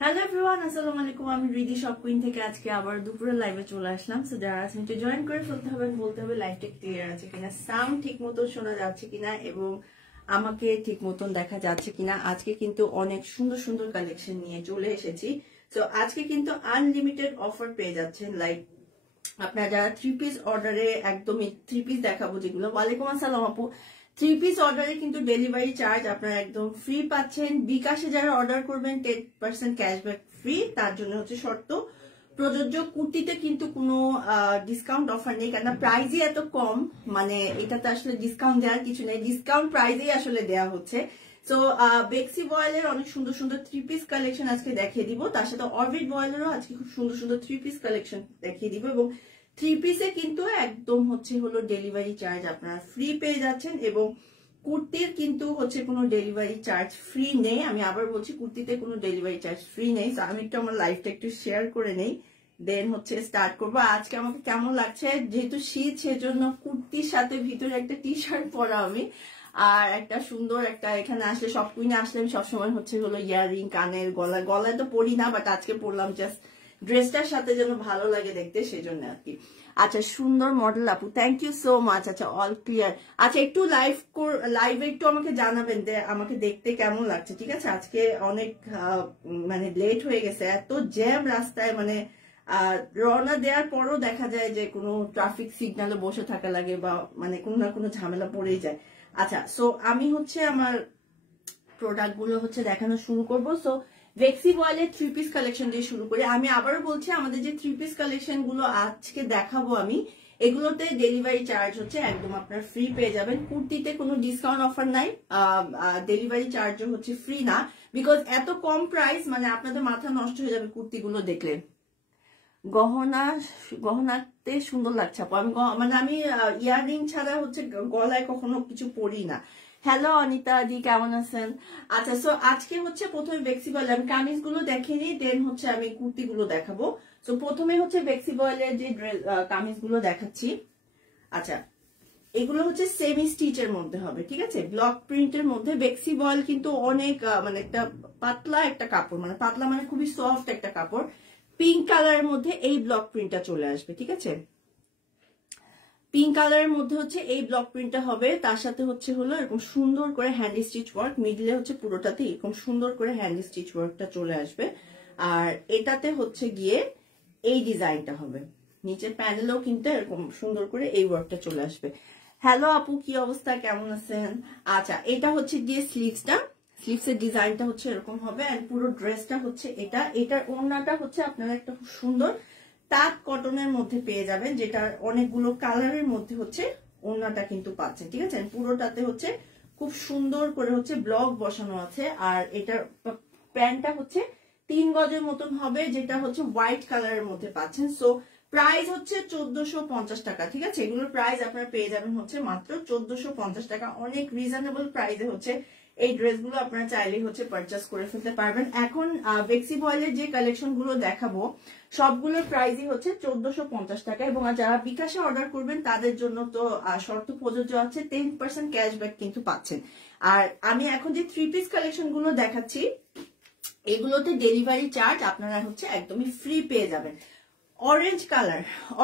Hello everyone, আসসালামু আলাইকুম। আমি রিদি শপ কুইন থেকে আজকে আবার দুপুরের লাইভে চলে আসলাম। সো যারা আছেন একটু জয়েন করে ফেলতে হবে, বলতে হবে লাইভটা ক্লিয়ার আছে কিনা, সাউন্ড ঠিক মতন শোনা যাচ্ছে কিনা এবং আমাকে ঠিক মতন দেখা যাচ্ছে কিনা। আজকে কিন্তু অনেক সুন্দর সুন্দর কালেকশন নিয়ে চলে এসেছি। সো আজকে কিন্তু আনলিমিটেড অফার পেয়ে যাচ্ছেন। লাইক আপনারা যারা 3 পিস অর্ডারে, একদমই 3 পিস দেখাবো যেগুলো। ওয়ালাইকুম আসসালাম আপু। 3 পিস অর্ডারে কিন্তু ডেলিভারি চার্জ আপনারা একদম ফ্রি পাচ্ছেন। বিকাশে যারা অর্ডার করবেন 10% ক্যাশব্যাক ফ্রি, তার জন্য হচ্ছে শর্ত প্রযোজ্য। কুর্তিতে কিন্তু কোনো ডিসকাউন্ট অফার নেই, কারণ প্রাইসই এত কম, মানে এটাতে আসলে ডিসকাউন্ট দেওয়ার কিছু নেই, ডিসকাউন্ট প্রাইসেই আসলে দেওয়া হচ্ছে। সো বেক্সি বয়েলের অনেক সুন্দর সুন্দর 3 পিস কালেকশন আজকে দেখিয়ে দিব, তার সাথে অরবিট বয়েলেরও আজকে খুব সুন্দর সুন্দর 3 পিস কালেকশন দেখিয়ে দিব। এবং 3 পিসে কিন্তু একদম হলো ডেলিভারি চার্জ আপনারা ফ্রি পেয়ে যাচ্ছেন এবং কুর্তির কিন্তু কোনো ডেলিভারি চার্জ ফ্রি নেই। আমি আবার বলছি, কুর্তিতে কোনো ডেলিভারি চার্জ ফ্রি নেই। আমি একটু আমার লাইফটা একটু শেয়ার করে নেই, দেন স্টার্ট করবো। আজকে আমাকে কেমন লাগছে, যেহেতু শীত সেজন্য কুর্তির সাথে ভিতরে একটা টি শার্ট পরা আমি, আর একটা সুন্দর একটা, এখানে আসলে সব কুইনে আসলে আমি সবসময় ইয়াররিং, কানের, গলায় তো পরি না, বাট আজকে পরলাম জাস্ট ড্রেসটার সাথে যেন ভালো লাগে দেখতে, সেজন্য আর কি। আচ্ছা, সুন্দর মডেল আপু, থ্যাংক ইউ সো মাচ। আচ্ছা, অল ক্লিয়ার। আচ্ছা, একটু লাইভে একটু আমাকে জানাবেন যে আমাকে দেখতে কেমন লাগছে, ঠিক আছে? আজকে অনেক মানে লেট হয়ে গেছে, এত জ্যাম রাস্তায়, মানে রওনা দেওয়ার পরও দেখা যায় যে কোনো ট্রাফিক সিগন্যালে বসে থাকা লাগে বা মানে কোনো না কোনো ঝামেলা পড়েই যায়। আচ্ছা, সো আমি আমার প্রোডাক্ট গুলো দেখানো শুরু করবো। সো বেক্সি বয়েলের 3 পিস কালেকশন দিয়ে শুরু করি। আমি আবারও বলছি, আমাদের যে 3 পিস কালেকশন গুলো আজকে দেখাবো আমি, এগুলোতে ডেলিভারি চার্জ একদম আপনার ফ্রি পেয়ে যাবেন। কুর্তিতে কোনো ডিসকাউন্ট অফার নাই, ডেলিভারি চার্জও ফ্রি না, বিকজ এত কম প্রাইস, মানে আপনাদের মাথা নষ্ট হয়ে যাবে কুর্তিগুলো দেখলে। গহনাতে সুন্দর লাগছে আপু। আমি ইয়াররিং ছাড়া গলায় কখনো কিছু পরি না। হ্যালো অনিতা দি, কেমন আছেন? আচ্ছা, সো আজকে প্রথমে বেক্সি বয়েল আমি কামিজ গুলো দেখিয়ে নিই, দেন আমি কুর্তি গুলো দেখাবো। সো প্রথমে বেক্সি বয়েলের যে কামিজ গুলো দেখাচ্ছি। আচ্ছা, এগুলো সেমি স্টিচের মধ্যে হবে, ঠিক আছে? ব্লক প্রিন্টের মধ্যে। বেক্সি বয়েল কিন্তু অনেক মানে একটা পাতলা একটা কাপড়, মানে পাতলা মানে খুবই সফট একটা কাপড়। পিঙ্ক কালারের মধ্যে এই ব্লক প্রিন্টটা চলে আসবে, ঠিক আছে? পিঙ্ক কালারের মধ্যে এই ব্লক প্রিন্টটা হবে, তার সাথে এরকম সুন্দর করে হ্যান্ড স্টিচ ওয়ার্ক, মিডলে পুরোটাতে এরকম সুন্দর করে হ্যান্ড স্টিচ ওয়ার্কটা চলে আসবে। আর এটাতে গিয়ে এই ডিজাইনটা হবে, নিচের প্যানেলেও কিন্তু এরকম সুন্দর করে এই ওয়ার্কটা চলে আসবে। হ্যালো আপু, কি অবস্থা, কেমন আছেন? আচ্ছা, এটা গিয়ে স্লিভসটা, স্লিভসের ডিজাইনটা এরকম হবে। আর পুরো ড্রেসটা এটার ওড়নাটা আপনারা একটা খুব সুন্দর তাঁত কটনের মধ্যে পেয়ে যাবেন, যেটা অনেকগুলো কালারের মধ্যে ওড়নাটা কিন্তু পাচ্ছেন, ঠিক আছে? পুরোটাতে খুব সুন্দর করে ব্লক বসানো আছে। আর এটার প্যান্টটা 3 গজের মতন হবে, যেটা হোয়াইট কালারের মধ্যে পাচ্ছেন। সো প্রাইস 1450 টাকা, ঠিক আছে? এগুলোর প্রাইস আপনারা পেয়ে যাবেন মাত্র 1450 টাকা। অনেক রিজনেবল প্রাইসে এই ড্রেসগুলো আপনারা চাইলেই পারচেস করে ফেলতে পারবেন। এখন বেক্সি বয়েলের যে কালেকশন গুলো দেখাবো সবগুলোর প্রাইসই 1450 টাকা। এবং যারা বিকাশে অর্ডার করবেন তাদের জন্য তো শর্ত প্রযোজ্য আছে, 10% ক্যাশব্যাক কিন্তু পাচ্ছেন। আর আমি এখন যে 3 পিস কালেকশন গুলো দেখাচ্ছি, এগুলোতে ডেলিভারি চার্জ আপনারা একদমই ফ্রি পেয়ে যাবেন।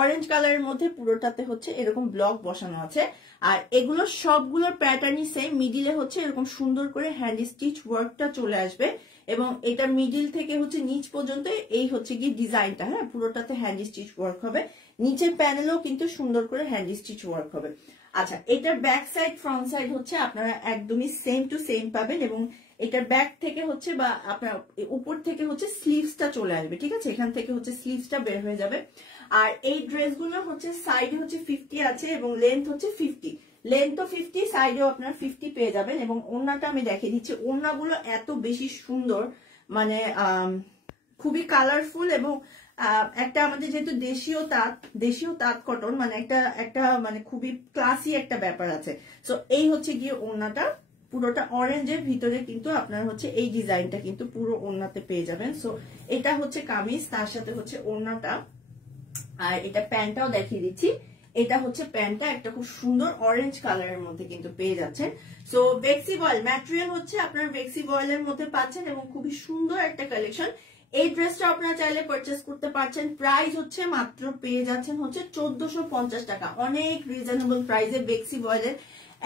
অরেঞ্জ কালারের মধ্যে পুরোটাতে এরকম ব্লক বসানো আছে। আর এগুলো সবগুলোর প্যাটার্নই সেম, মিডিলে এরকম সুন্দর করে হ্যান্ড স্টিচ ওয়ার্কটা চলে আসবে এবং এটা মিডিল থেকে নিচ পর্যন্ত এই গিয়ে ডিজাইনটা, হ্যাঁ, পুরোটাতে হ্যান্ড স্টিচ ওয়ার্ক হবে। নিচের প্যানেলেও কিন্তু সুন্দর করে হ্যান্ড স্টিচ ওয়ার্ক হবে। আচ্ছা, এটার ব্যাক সাইড ফ্রন্ট সাইড আপনারা একদমই সেম টু সেম পাবেন এবং এটার ব্যাক থেকে বা আপনার উপর থেকে স্লিভসটা চলে আসবে, ঠিক আছে? এখান থেকে স্লিভসটা বের হয়ে যাবে। আর এই ড্রেসগুলো সাইডে 50 আছে এবং লেন্থ 50, লেন্থও 50, সাইডেও আপনার 50 পেয়ে যাবেন। এবং ওড়নাটা আমি দেখিয়ে দিচ্ছি, ওড়নাগুলো এত বেশি সুন্দর, মানে খুবই কালারফুল এবং একটা আমাদের যেহেতু দেশীয় তাঁত কটন, মানে একটা মানে খুবই ক্লাসি একটা ব্যাপার আছে। সো এই হচ্ছে গিয়ে ওড়নাটা, পুরোটা অরেঞ্জের ভিতরে কিন্তু আপনার হচ্ছে এই ডিজাইনটা কিন্তু পুরো ওড়নাতে পেয়ে যাবেন। সো এটা হচ্ছে কামিজ, তার সাথে হচ্ছে ওড়নাটা, আর এটা প্যান্টটাও দেখিয়ে দিচ্ছি। এটা হচ্ছে প্যান্টটা, একটা খুব সুন্দর অরেঞ্জ কালারের মধ্যে কিন্তু পেয়ে যাচ্ছেন। সো বেক্সি বয়েল ম্যাটেরিয়াল হচ্ছে আপনার বেক্সি বয়েলের মধ্যে পাচ্ছেন এবং খুবই সুন্দর একটা কালেকশন। এই ড্রেসটা আপনারা চাইলে পারচেস করতে পারছেন। প্রাইস হচ্ছে মাত্র পেয়ে যাচ্ছেন হচ্ছে 1450 টাকা, অনেক রিজনেবল প্রাইসে বেক্সি বয়েলের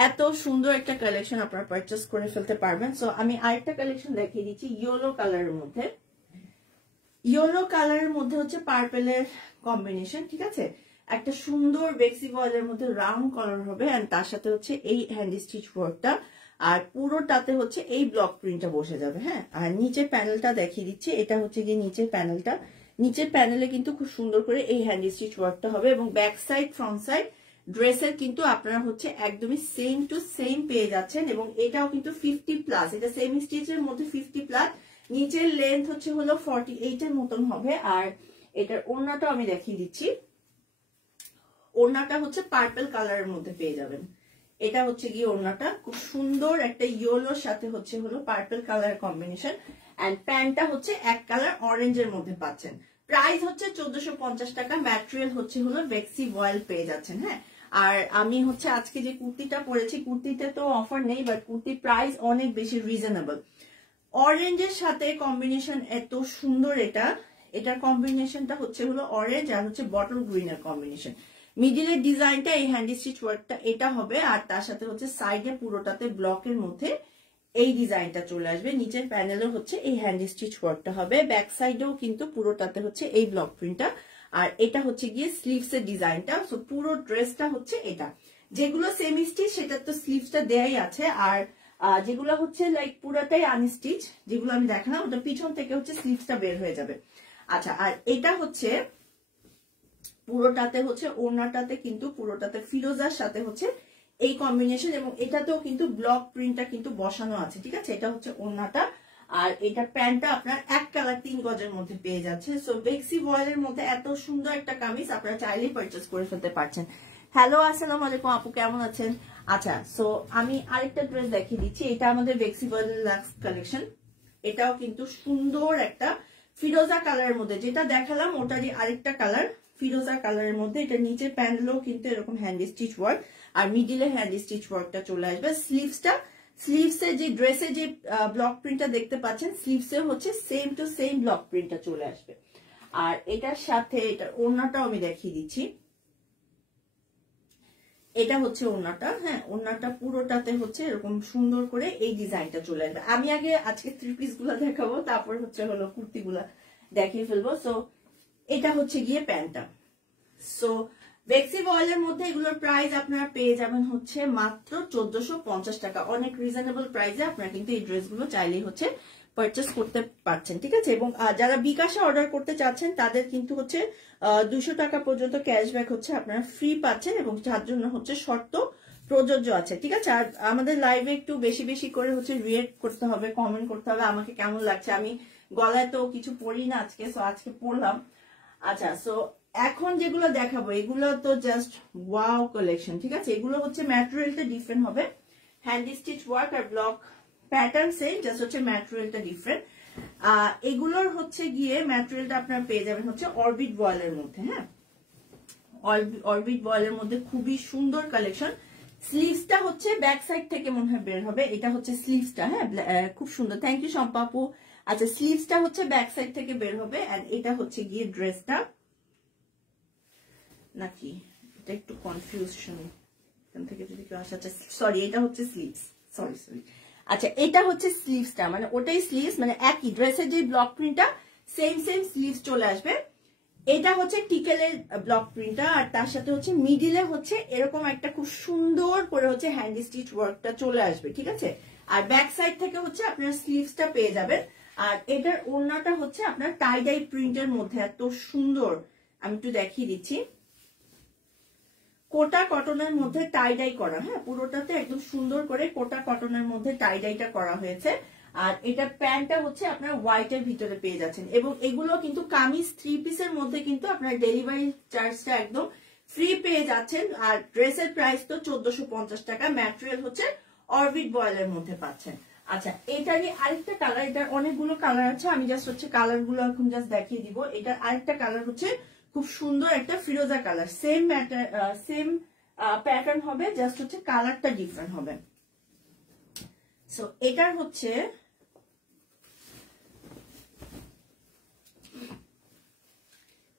এত সুন্দর একটা কালেকশন আপনারা পারচেস করে ফেলতে পারবেন। সো আমি আরেকটা কালেকশন দেখিয়ে দিচ্ছি ইয়েলো কালারের মধ্যে। ইয়েলো কালারের মধ্যে হচ্ছে পার্পেলের কম্বিনেশন, ঠিক আছে। একটা সুন্দর বেক্সি বয়েলের মধ্যে রাউন্ড কালার হবে, আর তার সাথে হচ্ছে এই হ্যান্ড স্টিচ ওয়ার্কটা, আর পুরোটাতে হচ্ছে এই ব্লক প্রিন্টটা বসে যাবে। হ্যাঁ, আর নিচের প্যানেলটা দেখিয়ে দিচ্ছি। এটা হচ্ছে গিয়ে নিচের প্যানেলটা, নিচের প্যানেলে কিন্তু খুব সুন্দর করে এই হ্যান্ড স্টিচ ওয়ার্কটা হবে, এবং ব্যাক সাইড ফ্রন্ট সাইড ড্রেসের কিন্তু আপনারা হচ্ছে একদমই সেম টু সেম পেয়ে যাচ্ছেন। এবং এটাও কিন্তু 50+, এটা সেমি স্টিচের মধ্যে 50+। নিচের লেন্থ হচ্ছে হলো 48 এর মতন হবে। আর এটার ওড়নাটা আমি দেখিয়ে দিচ্ছি। ওড়নাটা হচ্ছে পার্পল কালারের মধ্যে পেয়ে যাবেন। এটা হচ্ছে গিয়ে ওড়নাটা, খুব সুন্দর একটা ইয়েলোর সাথে হচ্ছে হলো পার্পল কালার কম্বিনেশন, এন্ড প্যান্টটা হচ্ছে এক কালার অরেঞ্জের মধ্যে পাচ্ছেন। প্রাইস হচ্ছে 1450 টাকা, ম্যাটেরিয়াল হচ্ছে হলো বেক্সি বয়েল পেয়ে যাচ্ছেন। হ্যাঁ, আর আমি হচ্ছে আজকে যে কুর্তিটা পরেছি, কুর্তিতে তো অফার নেই, বাট কুর্তির প্রাইস অনেক বেশি রিজনেবল। অরেঞ্জের সাথে কম্বিনেশন এত সুন্দর, এটার কম্বিনেশনটা হচ্ছে হলো অরেঞ্জ আর হচ্ছে বটল গ্রিনের কম্বিনেশন। মিডিলের ডিজাইনটা এই হ্যান্ড স্টিচ ওয়ার্কটা এটা হবে, আর তার সাথে হচ্ছে সাইডে পুরোটাতে ব্লকের মধ্যে এই ডিজাইনটা চলে আসবে। নিচের প্যানেলও হচ্ছে এই হ্যান্ড স্টিচ ওয়ার্কটা হবে, ব্যাক সাইডেও কিন্তু পুরোটাতে হচ্ছে এই ব্লক প্রিন্টটা, আর এটা হচ্ছে গিয়ে স্লিভস এর ডিজাইনটা। সো পুরো ড্রেসটা হচ্ছে এটা, যেগুলো সেমি স্টিচ সেটার তো স্লিভসটা দেয়াই আছে, আর যেগুলো হচ্ছে লাইক পুরোটাই আনস্টিচ, যেগুলো আমি দেখালাম ওটা পিছন থেকে হচ্ছে স্লিভসটা বের হয়ে যাবে। আচ্ছা, আর এটা হচ্ছে পুরোটাতে হচ্ছে ওড়নাটাতে কিন্তু পুরোটাতে ফিরোজার সাথে হচ্ছে এই কম্বিনেশন, এবং এটাতেও কিন্তু ব্লক প্রিন্টটা কিন্তু বসানো আছে, ঠিক আছে। এটা হচ্ছে ওড়নাটা, আর এটা প্যান্টটা আপনার এক কালার 3 গজের মধ্যে পেয়ে যাচ্ছে। সো বেক্সি বয়েলের মধ্যে এত সুন্দর একটা কামিজ আপনারা চাইলেই পারচেস করে ফেলতে পারছেন। হ্যালো, আসসালামু আলাইকুম আপু, কেমন আছেন? আচ্ছা, সো আমি আরেকটা ড্রেস দেখিয়ে দিচ্ছি। এটা আমাদের বেক্সি বয়েলের লাক্স কালেকশন। এটাও কিন্তু সুন্দর একটা ফিরোজা কালারের মধ্যে, যেটা দেখালাম ওটারই আরেকটা কালার, ফিরোজা কালারের মধ্যে। এটা নিচে প্যানেলও কিন্তু এরকম হ্যান্ড স্টিচ ওয়ার্ক, আর মিডিলে হ্যান্ড স্টিচ ওয়ার্কটা চলে আসবে। স্লিভসে যে ড্রেসে যে ব্লক প্রিন্টটা দেখতে পাচ্ছেন, স্লিভসে হচ্ছে সেম টু সেম ব্লক প্রিন্টটা চলে আসবে। আর এটার সাথে এটার ওড়নাটাও আমি দেখিয়ে দিচ্ছি। এটা হচ্ছে ওড়নাটা। হ্যাঁ, ওড়নাটা পুরোটাতে হচ্ছে এরকম সুন্দর করে এই ডিজাইনটা চলে আসবে। আমি আগে আজকে 3 পিস গুলা দেখাবো, তারপর হচ্ছে হলো কুর্তি গুলা দেখিয়ে ফেলবো। সো এটা হচ্ছে গিয়ে প্যান্টটা। সো বেক্সি বয়েলের মধ্যে এগুলোর প্রাইস আপনারা পেয়ে যাবেন হচ্ছে মাত্র 1450 টাকা, অনেক রিজনেবল প্রাইসে আপনারা কিন্তু এই ড্রেসগুলো চাইলেই হচ্ছে পারচেস করতে পারছেন, ঠিক আছে। এবং যারা বিকাশে অর্ডার করতে চাচ্ছেন তাদের কিন্তু হচ্ছে 200 টাকা পর্যন্ত ক্যাশব্যাক হচ্ছে আপনারা ফ্রি পাচ্ছেন, এবং যার জন্য হচ্ছে শর্ত প্রযোজ্য আছে, ঠিক আছে। আর আমাদের লাইভে একটু বেশি বেশি করে হচ্ছে রিয়েক্ট করতে হবে, কমেন্ট করতে হবে আমাকে কেমন লাগছে। আমি গলায় তো কিছু পরি না আজকে, সো আজকে পরলাম। আচ্ছা, সো এখন যেগুলো দেখাবো এগুলো তো জাস্ট ওয়াও কালেকশন, ঠিক আছে। এগুলো হচ্ছে ম্যাটেরিয়ালটা ডিফারেন্ট হবে, হ্যান্ড স্টিচ ওয়ার্ক আর ব্লক প্যাটার্ন সেম, জাস্ট হচ্ছে ম্যাটেরিয়ালটা ডিফারেন্ট। এগুলোর হচ্ছে গিয়ে ম্যাটেরিয়ালটা আপনারা পেয়ে যাবেন হচ্ছে অরবিট বয়েলের মধ্যে। হ্যাঁ, অরবিট বয়েলের মধ্যে খুবই সুন্দর কালেকশন। স্লিভসটা হচ্ছে ব্যাক সাইড থেকে মনে হয় বের হবে, এটা হচ্ছে স্লিভসটা। হ্যাঁ, খুব সুন্দর, থ্যাংক ইউ সম্পাপু। আচ্ছা, স্লিভসটা হচ্ছে ব্যাক সাইড থেকে বের হবে, এন্ড এটা হচ্ছে গিয়ে ড্রেসটা, নাকি এটা একটু কনফিউশন এখান থেকে যদি কেউ আসে। আচ্ছা সরি, এটা হচ্ছে স্লিভস, সরি। আচ্ছা, এটা হচ্ছে স্লিভসটা, মানে ওটাই স্লিভস, মানে একই ড্রেসের যে ব্লক প্রিন্টটা সেম স্লিভস চলে আসবে। এটা হচ্ছে টিকেলের ব্লক প্রিন্টটা, আর তার সাথে হচ্ছে মিডিলে হচ্ছে এরকম একটা খুব সুন্দর করে হচ্ছে হ্যান্ড স্টিচ ওয়ার্কটা চলে আসবে, ঠিক আছে। আর ব্যাক সাইড থেকে হচ্ছে আপনার স্লিভসটা পেয়ে যাবেন। আর এটার ওড়নাটা হচ্ছে আপনার টাই ডাই প্রিন্টের মধ্যে এত সুন্দর, আমি একটু দেখিয়ে দিচ্ছি। কোটা কটনের মধ্যে টাই ডাই করা, হ্যাঁ পুরোটাতে একদম সুন্দর করে কোটা কটনের মধ্যে টাই ডাইটা করা হয়েছে। আর এটা প্যান্টটা হচ্ছে আপনার হোয়াইটের ভিতরে পেয়ে যাচ্ছেন, এবং এগুলো কিন্তু কামিজ 3 পিসের মধ্যে কিন্তু আপনার ডেলিভারি চার্জটা একদম ফ্রি পেয়ে যাচ্ছেন। আর ড্রেসের প্রাইস তো 1450 টাকা, ম্যাটেরিয়াল হচ্ছে অরবিট বয়েলের মধ্যে পাচ্ছেন। আচ্ছা, এটারই আরেকটা কালার, এটার অনেকগুলো কালার আছে, আমি জাস্ট হচ্ছে কালার গুলো এখন জাস্ট দেখিয়ে দিব। এটার আরেকটা কালার হচ্ছে খুব সুন্দর একটা ফিরোজা কালার, সেম প্যাটার্ন হবে, জাস্ট হচ্ছে কালারটা ডিফারেন্ট হবে। সো এটার হচ্ছে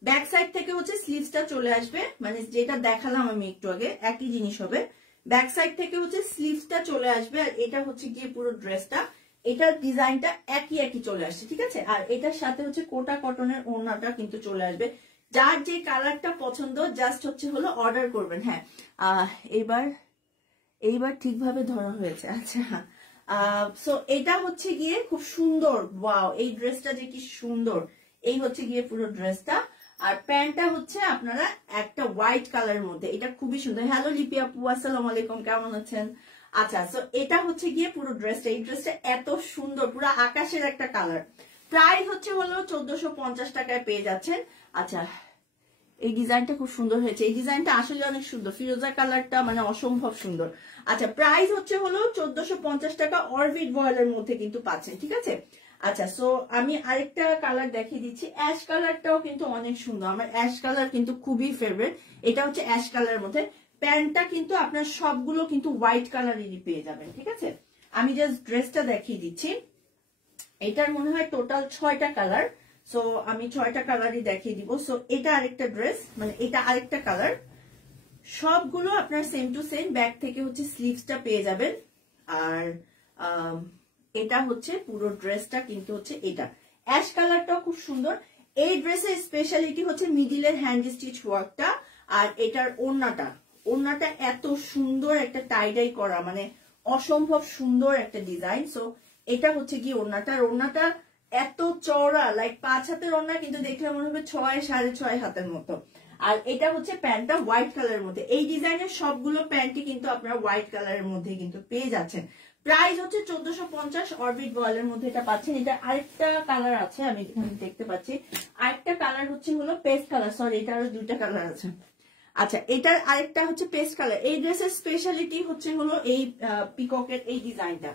ব্যাক সাইড থেকে হচ্ছে স্লিভসটা চলে আসবে, মানে যেটা দেখালাম আমি একটু আগে একই জিনিস হবে। ব্যাক সাইড থেকে হচ্ছে স্লিভসটা চলে আসবে, আর এটা হচ্ছে গিয়ে পুরো ড্রেসটা, এটার ডিজাইনটা একই চলে আসছে, ঠিক আছে। আর এটার সাথে হচ্ছে কোটা কটনের ওড়নাটা কিন্তু চলে আসবে। যার যে কালারটা পছন্দ জাস্ট হচ্ছে হলো অর্ডার করবেন। হ্যাঁ, এইবার ঠিকভাবে ধরা হয়েছে। আচ্ছা, সো এটা হচ্ছে গিয়ে খুব সুন্দর, ওয়াও, এই ড্রেসটা যে কি সুন্দর, এই হচ্ছে গিয়ে পুরো ড্রেসটা। আর প্যান্টটা হচ্ছে আপনারা একটা হোয়াইট কালারের মধ্যে, এটা খুবই সুন্দর। হ্যালো লিপি আপু, আসসালামু আলাইকুম, কেমন আছেন? আচ্ছা, সো এটা হচ্ছে গিয়ে পুরো ড্রেসটা, এই ড্রেসটা এত সুন্দর, পুরো আকাশের একটা কালার। প্রাইস হচ্ছে হলো 1450 টাকায় পেয়ে যাচ্ছেন। আচ্ছা, এই ডিজাইনটা খুব সুন্দর হয়েছে, এই ডিজাইনটা আসলে অনেক সুন্দর, ফিরোজা কালারটা মানে অসম্ভব সুন্দর। আচ্ছা, প্রাইস হচ্ছে হলো 1450 টাকা, অরবিট বয়েলের মধ্যে কিন্তু পাচ্ছেন, ঠিক আছে। আচ্ছা, সো আমি আরেকটা কালার দেখিয়ে দিচ্ছি, অ্যাশ কালারটাও কিন্তু অনেক সুন্দর, আমার অ্যাশ কালার কিন্তু খুবই ফেভারিট। এটা হচ্ছে অ্যাশ কালারের মধ্যে, প্যান্টটা কিন্তু আপনার সবগুলো কিন্তু হোয়াইট কালারেরই পেয়ে যাবেন, ঠিক আছে। আমি জাস্ট ড্রেসটা দেখিয়ে দিচ্ছি, এটার মনে হয় টোটাল 6টা কালার, সো আমি 6টা কালারই দেখিয়ে দিব। সো এটা আরেকটা ড্রেস, মানে এটা আরেকটা কালার, সবগুলো আপনার সেম টু সেম। ব্যাক থেকে হচ্ছে স্লিভসটা পেয়ে যাবেন। আর এটা হচ্ছে পুরো ড্রেসটা কিন্তু হচ্ছে এটা অ্যাশ কালারটাও খুব সুন্দর। এই ড্রেসের স্পেশালিটি হচ্ছে মিডিলের হ্যান্ড স্টিচ ওয়ার্কটা, আর এটার ওড়নাটা এত সুন্দর একটা টাইডাই করা, মানে অসম্ভব সুন্দর একটা ডিজাইন। সো এটা হচ্ছে কি ওড়নাটা এত চওড়া, লাইক 5 হাতের ওড়না, কিন্তু দেখলে মনে হবে 6-6.5 হাতের মতো। আর এটা হচ্ছে প্যান্টটা হোয়াইট কালারের মধ্যে, এই ডিজাইনের সবগুলো প্যান্টই কিন্তু আপনারা হোয়াইট কালারের মধ্যে কিন্তু পেয়ে যাচ্ছেন। প্রাইস হচ্ছে 1450, অরবিট বয়েলের মধ্যে এটা পাচ্ছেন। এটা আরেকটা কালার আছে, আমি এখানে দেখতে পাচ্ছি আরেকটা কালার হচ্ছে হলো পেস্ট কালার, সরি এটা আরো 2টা কালার আছে। আচ্ছা, এটার আরেকটা হচ্ছে পেস্ট কালার। এই ড্রেসের স্পেশালিটি হচ্ছে হলো এই পিককের এই ডিজাইনটা।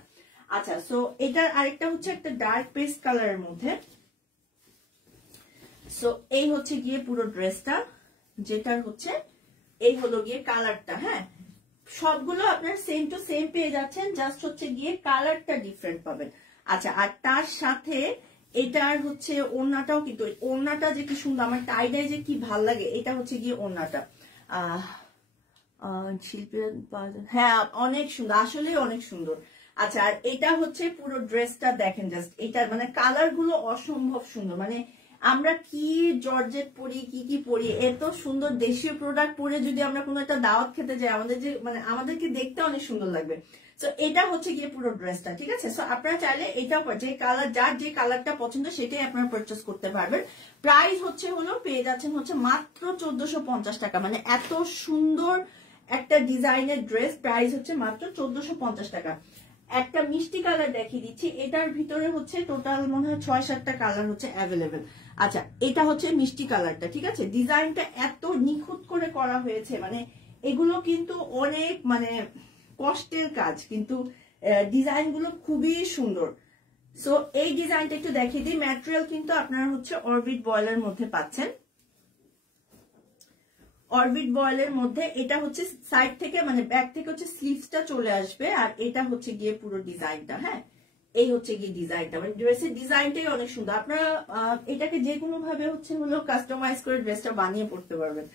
আচ্ছা, সো এটার আরেকটা হচ্ছে একটা ডার্ক পেস্ট কালারের মধ্যে। সো এই হচ্ছে গিয়ে পুরো ড্রেসটা, যেটার হচ্ছে এই হলো গিয়ে কালারটা। হ্যাঁ, সবগুলো আপনার সেম টু সেম পেয়ে যাচ্ছেন, জাস্ট হচ্ছে গিয়ে কালারটা ডিফারেন্ট পাবেন। আচ্ছা, আর তার সাথে এটার হচ্ছে ওড়নাটাও কিন্তু, ওড়নাটা যে কি সুন্দর, আমার টাইডাই যে কি ভাল লাগে। এটা হচ্ছে গিয়ে ওড়নাটা শিল্পের, হ্যাঁ অনেক সুন্দর, আসলে অনেক সুন্দর। আচ্ছা, আর এটা হচ্ছে পুরো ড্রেসটা দেখেন, জাস্ট এটার মানে কালার গুলো অসম্ভব সুন্দর। মানে আমরা কি জর্জেট পরি, কি পরি, এত সুন্দর দেশীয় প্রোডাক্ট পরে যদি আমরা কোনো একটা দাওয়াত খেতে যাই, আমাদের যে মানে আমাদেরকে দেখতে অনেক সুন্দর লাগবে। সো এটা হচ্ছে গিয়ে পুরো ড্রেসটা, ঠিক আছে। সো আপনারা চাইলে এটাও যে কালার, যার যে কালারটা পছন্দ সেটাই আপনারা পারচেস করতে পারবেন। প্রাইস হচ্ছে হলো পেয়ে যাচ্ছেন হচ্ছে মাত্র 1450 টাকা, মানে এত সুন্দর একটা ডিজাইনের ড্রেস, প্রাইস হচ্ছে মাত্র 1450 টাকা। একটা মিষ্টি কালার দেখিয়ে দিচ্ছি, এটার ভিতরে হচ্ছে টোটাল মনে হয় 6-7টা কালার হচ্ছে অ্যাভেলেবেল। আচ্ছা, এটা হচ্ছে মিষ্টি কালারটা, ঠিক আছে। ডিজাইনটা এত নিখুঁত করে করা হয়েছে, মানে এগুলো কিন্তু অনেক মানে কষ্টের কাজ, কিন্তু ডিজাইন গুলো খুবই সুন্দর। সো এই ডিজাইনটা একটু দেখিয়ে দিই। ম্যাটেরিয়াল কিন্তু আপনারা হচ্ছে অরবিট বয়েলের মধ্যে পাচ্ছেন, অরবিট বয়েলের মধ্যে। এটা হচ্ছে সাইড থেকে মানে ব্যাক থেকে হচ্ছে স্লিভসটা চলে আসবে, আর এটা হচ্ছে গিয়ে পুরো ডিজাইনটা। হ্যাঁ, এই হচ্ছে গিয়ে ডিজাইনটা, মানে ড্রেসের ডিজাইনটাই অনেক সুন্দর। আপনারা এটাকে যে কোনো ভাবে হচ্ছে হলো কাস্টমাইজ করে ড্রেসটা বানিয়ে পড়তে পারবেন।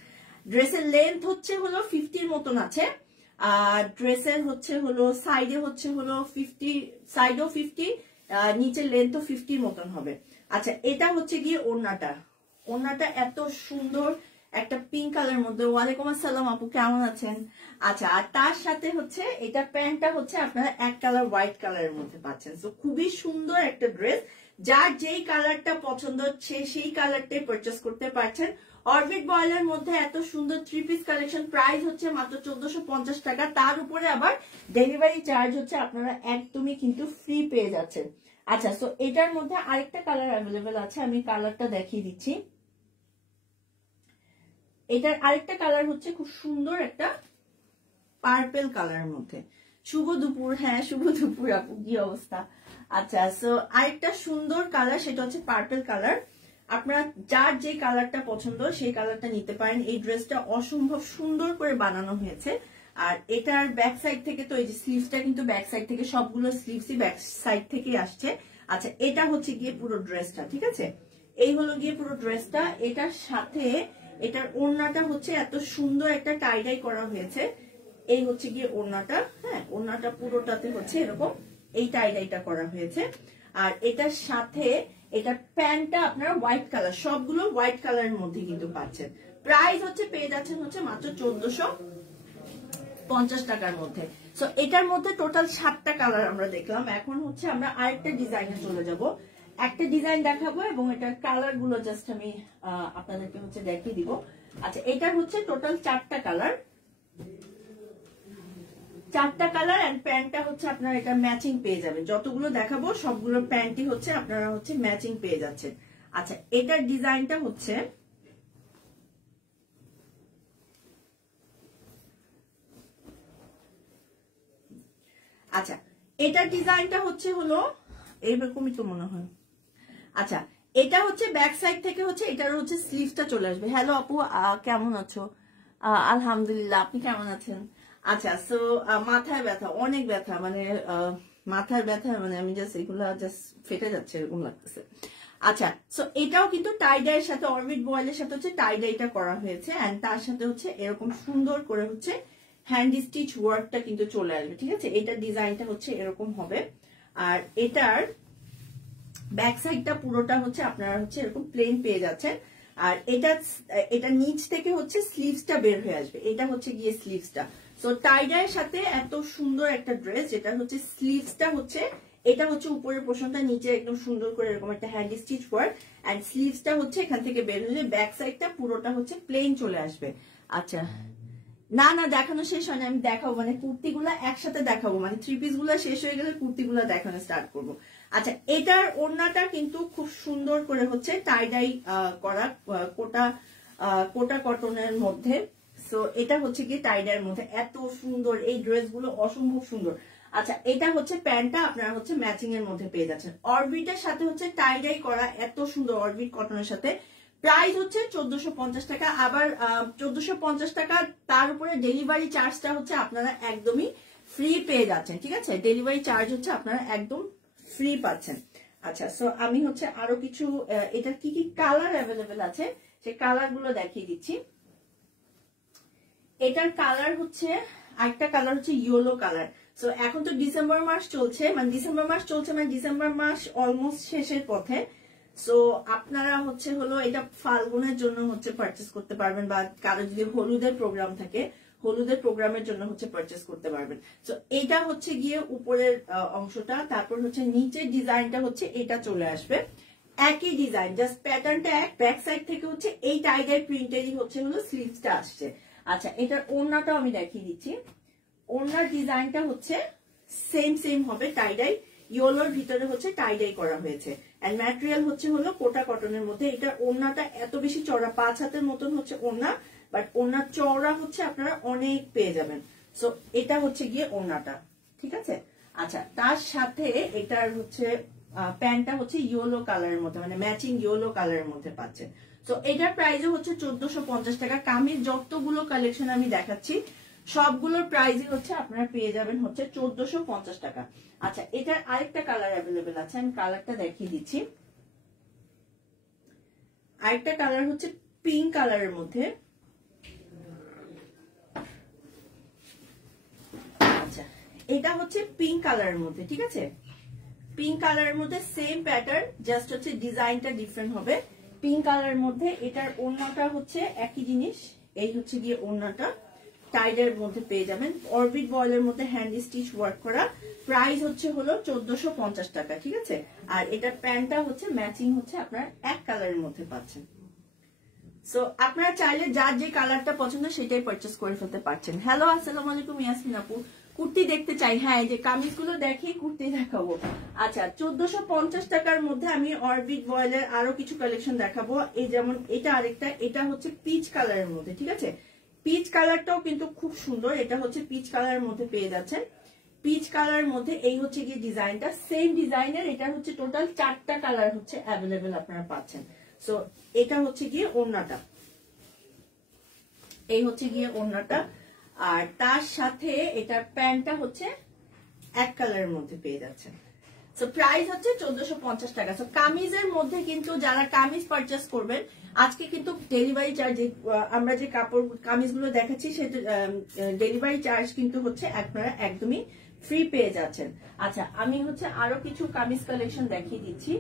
ড্রেসের লেন্থ হচ্ছে হলো 50 মতন আছে, আর ড্রেসের হচ্ছে হলো সাইডে হচ্ছে হলো 50, সাইডও 50, নিচের লেন্থও 50 মতন হবে। আচ্ছা, এটা হচ্ছে গিয়ে ওড়নাটা এত সুন্দর একটা পিঙ্ক কালার মধ্যে। ওয়ালাইকুম আসসালাম আপু, কেমন আছেন? আচ্ছা, আর তার সাথে হচ্ছে এটা প্যান্টটা হচ্ছে আপনারা এক কালার হোয়াইট কালারের মধ্যে পাচ্ছেন। তো খুবই সুন্দর একটা ড্রেস, যার যেই কালারটা পছন্দ হচ্ছে সেই কালারটাই পারচেস করতে পারছেন। অরবিট বয়েলের মধ্যে এত সুন্দর 3 পিস কালেকশন, প্রাইস হচ্ছে মাত্র 1450 টাকা। তার উপরে আবার ডেলিভারি চার্জ হচ্ছে আপনারা একদমই কিন্তু ফ্রি পেয়ে যাচ্ছেন। আচ্ছা, সো এটার মধ্যে আরেকটা কালার অ্যাভেলেবেল আছে, আমি কালারটা দেখিয়ে দিচ্ছি। এটার আরেকটা কালার হচ্ছে খুব সুন্দর একটা পার্পেল কালারের মধ্যে। শুভ দুপুর, হ্যাঁ শুভ দুপুর আপু, কি অবস্থা? আচ্ছা, সো আরেকটা সুন্দর কালার, সেটা হচ্ছে পার্পেল কালার। আপনারা যার যে কালারটা পছন্দ সেই কালারটা নিতে পারেন। এই ড্রেসটা অসম্ভব সুন্দর করে বানানো হয়েছে। আর এটার ব্যাক সাইড থেকে তো এই যে স্লিভসটা কিন্তু ব্যাক সাইড থেকে, সবগুলো স্লিভসই ব্যাক সাইড থেকে আসছে। আচ্ছা, এটা হচ্ছে গিয়ে পুরো ড্রেসটা, ঠিক আছে? এই হলো গিয়ে পুরো ড্রেসটা। এটার সাথে এটার ওড়নাটা হচ্ছে এত সুন্দর একটা টাইডাই করা হয়েছে। এই হচ্ছে গিয়ে ওড়নাটা, হ্যাঁ ওড়নাটা পুরোটাতে হচ্ছে এরকম এই টাইডাইটা করা হয়েছে। আর এটার সাথে এটা প্যান্টটা আপনারা হোয়াইট কালার, সবগুলো হোয়াইট কালারের মধ্যে কিন্তু পাচ্ছেন। প্রাইস হচ্ছে পেয়ে যাচ্ছেন হচ্ছে মাত্র 1450 টাকার মধ্যে। সো এটার মধ্যে টোটাল 7টা কালার আমরা দেখলাম। এখন হচ্ছে আমরা আরেকটা ডিজাইনে চলে যাব। একটা ডিজাইন দেখাবো এবং এটার কালার গুলো জাস্ট আমি আপনাদেরকে হচ্ছে দেখিয়ে দিব। আচ্ছা, এটার হচ্ছে টোটাল 4টা কালার, 4টা কালার। এন্ড প্যান্টটা হচ্ছে আপনারা এটা ম্যাচিং পেয়ে যাবেন। যতগুলো দেখাবো সবগুলো প্যান্টই হচ্ছে আপনারা হচ্ছে ম্যাচিং পেয়ে যাচ্ছেন। আচ্ছা, এটার ডিজাইনটা হচ্ছে আচ্ছা এটার ডিজাইনটা হচ্ছে হলো এইরকমই তো মনে হয়। আচ্ছা, এটা হচ্ছে ব্যাক সাইড থেকে হচ্ছে এটার হচ্ছে স্লিভটা চলে আসবে। হ্যালো আপু, কেমন আছো? আলহামদুলিল্লাহ, আপনি কেমন আছেন? আচ্ছা, সো মাথায় ব্যথা, অনেক ব্যথা, মানে মাথার ব্যথা, মানে আমি জাস্ট এগুলা জাস্ট ফেটে যাচ্ছে এরকম লাগতেছে। আচ্ছা, সো এটাও কিন্তু টাইডাইয়ের সাথে, অরবিট বয়েলের সাথে হচ্ছে টাইডাইটা করা হয়েছে। এন্ড তার সাথে হচ্ছে এরকম সুন্দর করে হচ্ছে হ্যান্ড স্টিচ ওয়ার্কটা কিন্তু চলে আসবে, ঠিক আছে? এটার ডিজাইনটা হচ্ছে এরকম হবে। আর এটার ব্যাক সাইডটা পুরোটা হচ্ছে আপনারা হচ্ছে এরকম প্লেন পেয়ে যাচ্ছেন। আর এটা নিচ থেকে হচ্ছে স্লিভসটা বের হয়ে আসবে। এটা হচ্ছে গিয়ে স্লিভসটা। সো টাইডাইয়ের সাথে এত সুন্দর একটা ড্রেস, যেটা হচ্ছে স্লিভসটা হচ্ছে, এটা হচ্ছে উপরের পোর্শনটা, নিচে একদম সুন্দর করে এরকম একটা হ্যান্ড স্টিচ ওয়ার্ক। এন্ড স্লিভসটা হচ্ছে এখান থেকে বের হয়ে ব্যাক সাইডটা পুরোটা হচ্ছে প্লেন চলে আসবে। আচ্ছা, না না দেখানো শেষ হয় না, আমি দেখাবো, মানে কুর্তিগুলা একসাথে দেখাবো, মানে থ্রি পিস গুলা শেষ হয়ে গেলে কুর্তিগুলা দেখানো স্টার্ট করবো। আচ্ছা, এটার ওড়নাটা কিন্তু খুব সুন্দর করে হচ্ছে টাইডাই করা, কোটা কটনের মধ্যে। সো এটা হচ্ছে কি টাইডাইয়ের মধ্যে, এত সুন্দর এই ড্রেসগুলো, অসম্ভব সুন্দর। আচ্ছা, এটা হচ্ছে প্যান্টটা আপনারা হচ্ছে ম্যাচিং এর মধ্যে পেয়ে যাচ্ছেন। অরবিটের সাথে হচ্ছে টাইডাই করা, এত সুন্দর অরবিট কটনের সাথে। প্রাইস হচ্ছে 1450 টাকা। আবার 1450 টাকা, তার উপরে ডেলিভারি চার্জটা হচ্ছে আপনারা একদমই ফ্রি পেয়ে যাচ্ছেন, ঠিক আছে? ডেলিভারি চার্জ হচ্ছে আপনারা একদম ফ্রি পাচ্ছেন। আচ্ছা, সো আমি হচ্ছে আরো কিছু এটার কি কি কালার অ্যাভেলেবেল আছে সেই কালার গুলো দেখিয়ে দিচ্ছি। এটার কালার হচ্ছে, আরেকটা কালার হচ্ছে ইয়েলো কালার। সো এখন তো ডিসেম্বর মাস চলছে, মানে ডিসেম্বর মাস অলমোস্ট শেষের পথে। সো আপনারা হচ্ছে হলো এটা ফাল্গুনের জন্য হচ্ছে পারচেস করতে পারবেন, বা কারো যদি হলুদের প্রোগ্রাম থাকে হলুদের প্রোগ্রামের জন্য হচ্ছে পারচেস করতে পারবেন। সো এটা হচ্ছে গিয়ে উপরের অংশটা, তারপর হচ্ছে নিচের ডিজাইনটা হচ্ছে এটা চলে আসবে, একই ডিজাইন, জাস্ট প্যাটার্নটা এক। ব্যাক সাইড থেকে হচ্ছে এই টাইডাই প্রিন্টেরই হচ্ছে হলো স্লিভসটা আসছে। আচ্ছা, এটার ওড়নাটাও আমি দেখিয়ে দিচ্ছি। ওড়নার ডিজাইনটা হচ্ছে সেম হবে, টাইডাই ইয়েলোর ভিতরে হচ্ছে টাইডাই করা হয়েছে। এন্ড ম্যাটেরিয়াল হচ্ছে হলো কোটা কটনের মধ্যে। এটার ওড়নাটা এত বেশি চওড়া, 5 হাতের মতন হচ্ছে ওড়না, বাট ওড়নার চওড়া হচ্ছে আপনারা অনেক পেয়ে যাবেন। সো এটা হচ্ছে গিয়ে ওড়নাটা, ঠিক আছে? আচ্ছা, তার সাথে এটার হচ্ছে প্যান্টটা হচ্ছে ইয়েলো কালারের মধ্যে, মানে ম্যাচিং ইয়েলো কালারের মধ্যে পাচ্ছেন। তো এটার প্রাইসও হচ্ছে 1450 টাকা। কামিজ যতগুলো কালেকশন আমি দেখাচ্ছি সবগুলোর প্রাইসই হচ্ছে আপনারা পেয়ে যাবেন হচ্ছে 1450 টাকা। আচ্ছা, এটার আরেকটা কালার অ্যাভেলেবেল আছে, আমি কালারটা দেখিয়ে দিচ্ছি। আরেকটা কালার হচ্ছে পিঙ্ক কালারের মধ্যে। আচ্ছা, এটা হচ্ছে পিঙ্ক কালারের মধ্যে, ঠিক আছে? পিঙ্ক কালারের মধ্যে সেম প্যাটার্ন, জাস্ট হচ্ছে ডিজাইনটা ডিফারেন্ট হবে। পিঙ্ক কালারের মধ্যে এটার ওড়নাটা হচ্ছে একই জিনিস, এই হচ্ছে গিয়ে ওড়নাটা টাইডের মধ্যে পেয়ে যাবেন, অরবিট বয়েলের মধ্যে হ্যান্ড স্টিচ ওয়ার্ক করা। প্রাইস হচ্ছে হলো 1450 টাকা, ঠিক আছে? আর এটার প্যান্টটা হচ্ছে ম্যাচিং হচ্ছে আপনার এক কালারের মধ্যে পাচ্ছেন। সো আপনারা চাইলে যার যে কালারটা পছন্দ সেটাই পারচেস করে ফেলতে পারছেন। হ্যালো, আসসালামু আলাইকুম ইয়াসমিন আপু, কুর্তি দেখতে চাই। হ্যাঁ, এই যে কামিজগুলো দেখি, কুর্তি দেখাবো। আচ্ছা, 1450 টাকার মধ্যে আমি অরবিট ভয়েলের আরো কিছু কালেকশন দেখাবো। এই যেমন এটা আরেকটা, এটা হচ্ছে পিচ কালারের মধ্যে, ঠিক আছে। পিচ কালারটাও কিন্তু খুব সুন্দর, এটা হচ্ছে পিচ কালারের মধ্যে পেয়ে যাচ্ছেন। পিচ কালারের মধ্যে এই হচ্ছে গিয়ে ডিজাইনটা, সেম ডিজাইনের, এটা হচ্ছে টোটাল 4টা কালার হচ্ছে অ্যাভেলেবেল আপনারা পাচ্ছেন। সো এটা হচ্ছে গিয়ে ওড়নাটা, এই হচ্ছে গিয়ে ওড়নাটা, আর তার সাথে এটার প্যান্টটা হচ্ছে এক কালারের মধ্যে পেয়ে যাচ্ছেন। সো প্রাইস হচ্ছে 1450 টাকা। সো কামিজের মধ্যে কিন্তু যারা কামিজ পারচেস করবেন, আজকে কিন্তু ডেলিভারি চার্জ, আমরা যে কাপড় কামিজগুলো দেখাচ্ছি সেটা ডেলিভারি চার্জ কিন্তু হচ্ছে আপনারা একদমই ফ্রি পেয়ে যাচ্ছেন। আচ্ছা, আমি হচ্ছে আরো কিছু কামিজ কালেকশন দেখিয়ে দিচ্ছি।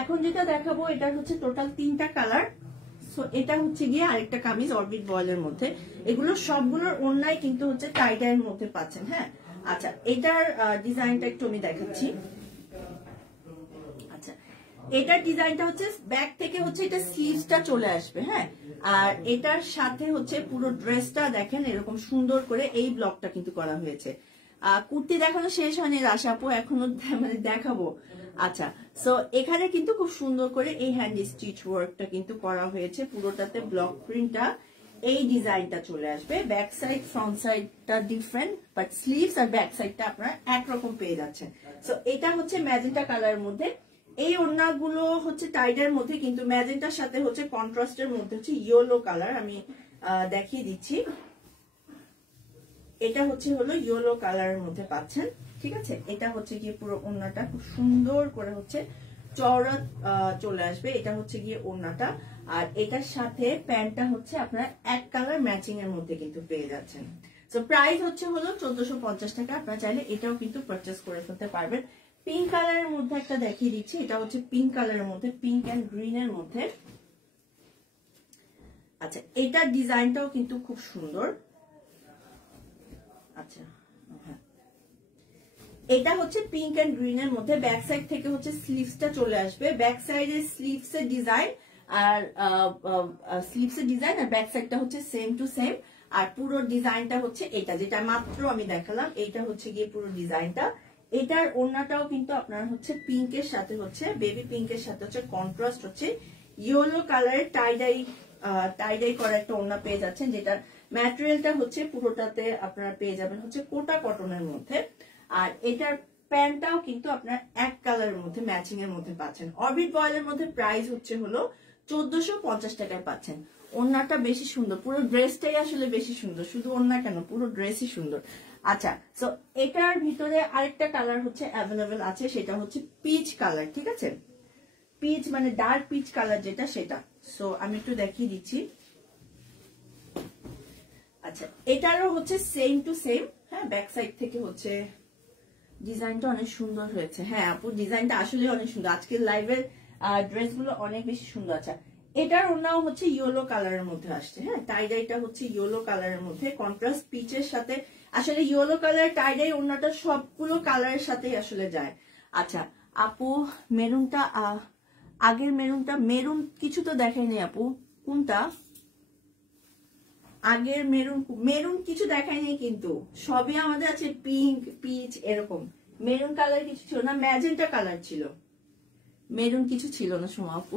এখন যেটা দেখাবো এটা হচ্ছে টোটাল 3টা কালার। সো এটা হচ্ছে গিয়ে আরেকটা কামিজ অরবিট বয়েলের মধ্যে, এগুলো সবগুলোর ওড়নায় কিন্তু হচ্ছে টাইডাইয়ের মধ্যে পাচ্ছেন। হ্যাঁ, আচ্ছা, এটার ডিজাইনটা একটু আমি দেখাচ্ছি। আচ্ছা, এটার ডিজাইনটা হচ্ছে ব্যাক থেকে হচ্ছে এটা স্লিভসটা চলে আসবে। হ্যাঁ, আর এটার সাথে হচ্ছে পুরো ড্রেসটা দেখেন এরকম সুন্দর করে এই ব্লকটা কিন্তু করা হয়েছে। কুর্তি দেখানো শেষ হয়নি রাশা আপু, এখনো মানে দেখাবো। আচ্ছা, সো এখানে কিন্তু খুব সুন্দর করে এই হ্যান্ড স্টিচ ওয়ার্কটা কিন্তু করা হয়েছে, পুরোটাতে ব্লক প্রিন্টটা, এই ডিজাইনটা চলে আসবে। ব্যাক সাইড ফ্রন্ট সাইডটা ডিফারেন্ট, বাট স্লিভস আর ব্যাক সাইডটা আপনারা একরকম পেয়ে যাচ্ছেন। সো এটা হচ্ছে ম্যাজেন্টা কালারের মধ্যে, এই ওড়নাগুলো হচ্ছে টাইডের মধ্যে, কিন্তু ম্যাজেন্টার সাথে হচ্ছে কন্ট্রাস্টের মধ্যে হচ্ছে ইয়েলো কালার, আমি দেখিয়ে দিচ্ছি। এটা হচ্ছে হলো ইয়েলো কালারের মধ্যে পাচ্ছেন, ঠিক আছে। এটা হচ্ছে গিয়ে পুরো ওড়নাটা খুব সুন্দর করে হচ্ছে চওড়া চলে আসবে, এটা হচ্ছে গিয়ে ওড়নাটা, আর এটার সাথে প্যান্টটা হচ্ছে আপনারা এক কালার ম্যাচিং এর মধ্যে কিন্তু পেয়ে যাচ্ছেন। সো প্রাইস হচ্ছে হলো 1450 টাকা। আপনারা চাইলে এটাও কিন্তু পারচেস করে ফেলতে পারবেন। পিঙ্ক কালারের মধ্যে একটা দেখিয়ে দিচ্ছি, এটা হচ্ছে পিঙ্ক কালারের মধ্যে, পিঙ্ক এন্ড গ্রিন এর মধ্যে। আচ্ছা, এটার ডিজাইনটাও কিন্তু খুব সুন্দর। আচ্ছা, হ্যাঁ, এটা হচ্ছে পিঙ্ক এন্ড গ্রিন এর মধ্যে, ব্যাক সাইড থেকে হচ্ছে স্লিভসটা চলে আসবে, ব্যাক সাইডের স্লিভস এর ডিজাইন আর স্লিভস এর ডিজাইন আর ব্যাক সাইডটা হচ্ছে সেম টু সেম, আর পুরো ডিজাইনটা হচ্ছে এটা যেটা মাত্র আমি দেখালাম, এইটা হচ্ছে গিয়ে পুরো ডিজাইনটা। এটার ওড়নাটাও কিন্তু আপনার হচ্ছে পিঙ্কের সাথে হচ্ছে বেবি পিঙ্কের সাথে হচ্ছে কন্ট্রাস্ট হচ্ছে ইয়েলো কালারের টাইডাই করা একটা ওড়না পেয়ে যাচ্ছেন, যেটার ম্যাটেরিয়ালটা হচ্ছে পুরোটাতে আপনারা পেয়ে যাবেন হচ্ছে কোটা কটনের মধ্যে, আর এটার প্যান্টটাও কিন্তু আপনার এক কালারের মধ্যে ম্যাচিং এর মধ্যে পাচ্ছেন। অরবিট বয়েলের মধ্যে প্রাইস হচ্ছে হলো 1450 টাকায় পাচ্ছেন। ওড়নাটা বেশি সুন্দর, পুরো ড্রেসটাই আসলে বেশি সুন্দর, শুধু ওড়না কেন পুরো ড্রেসই সুন্দর। আচ্ছা, সো এটার ভিতরে আরেকটা কালার হচ্ছে অ্যাভেলেবেল আছে, সেটা হচ্ছে পিচ কালার, ঠিক আছে। পিচ মানে ডার্ক পিচ কালার যেটা, সেটা। সো আমি একটু দেখিয়ে দিচ্ছি। আচ্ছা, এটারও হচ্ছে সেম টু সেম। হ্যাঁ, ব্যাক সাইড থেকে হচ্ছে ডিজাইনটা অনেক সুন্দর হয়েছে। হ্যাঁ আপু, ডিজাইনটা আসলে অনেক সুন্দর, আজকের লাইভের ড্রেসগুলো অনেক বেশি সুন্দর। আচ্ছা, এটার ওড়নাও হচ্ছে ইয়েলো কালারের মধ্যে আসছে। হ্যাঁ, টাইডাইটা হচ্ছে ইয়েলো কালারের মধ্যে, কন্ট্রাস্ট পিচের সাথে আসলে ইয়েলো কালার টাইডাই ওড়নাটা সবগুলো কালারের সাথেই আসলে যায়। আচ্ছা আপু, মেরুনটা আগের মেরুনটা, মেরুন কিছু তো দেখায়নি আপু, কোনটা আগের মেরুন কিছু দেখায়নি, কিন্তু সবই আমাদের আছে পিঙ্ক পিচ এরকম। মেরুন কালার কিছু ছিল না, ম্যাজেন্টা কালার ছিল, মেরুন কিছু ছিল না সোমা আপু।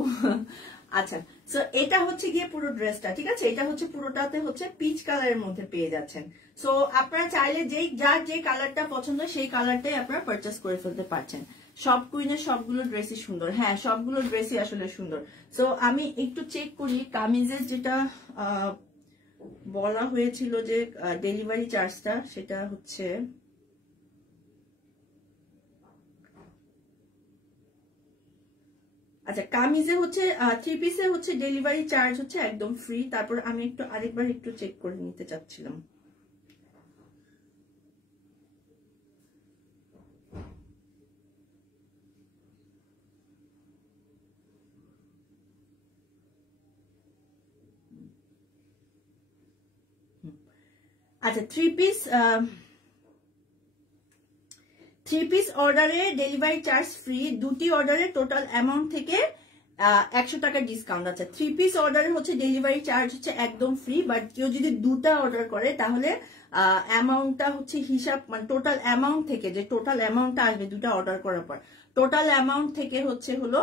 আচ্ছা, সো এটা হচ্ছে গিয়ে পুরো ড্রেসটা, ঠিক আছে। এটা হচ্ছে পুরোটাতে হচ্ছে পিচ কালারের মধ্যে পেয়ে যাচ্ছেন। সো আপনারা চাইলে যার যে কালারটা পছন্দ সেই কালারটাই আপনারা পারচেস করে ফেলতে পারছেন। সব কুইনের সবগুলো ড্রেসই সুন্দর। হ্যাঁ, সবগুলো ড্রেসই আসলে সুন্দর। সো আমি একটু চেক করি কামিজের যেটা বলা হয়েছিল যে ডেলিভারি চার্জটা, সেটা হচ্ছে আচ্ছা, কামিজে হচ্ছে 3 পিসে হচ্ছে ডেলিভারি চার্জ হচ্ছে একদম ফ্রি। তারপর আমি একটু আরেকবার একটু চেক করে নিতে চাচ্ছিলাম। আচ্ছা, 3 পিস অর্ডারে ডেলিভারি চার্জ ফ্রি, দুটি অর্ডারে টোটাল অ্যামাউন্ট থেকে 100 টাকা ডিসকাউন্ট আছে। 3 পিস অর্ডারে হচ্ছে ডেলিভারি চার্জ হচ্ছে একদম ফ্রি, বাট কেউ যদি দুটা অর্ডার করে তাহলে অ্যামাউন্টটা হচ্ছে হিসাব, মানে টোটাল অ্যামাউন্ট থেকে যে টোটাল অ্যামাউন্টটা আসবে দুটা অর্ডার করার পর, টোটাল অ্যামাউন্ট থেকে হচ্ছে হলো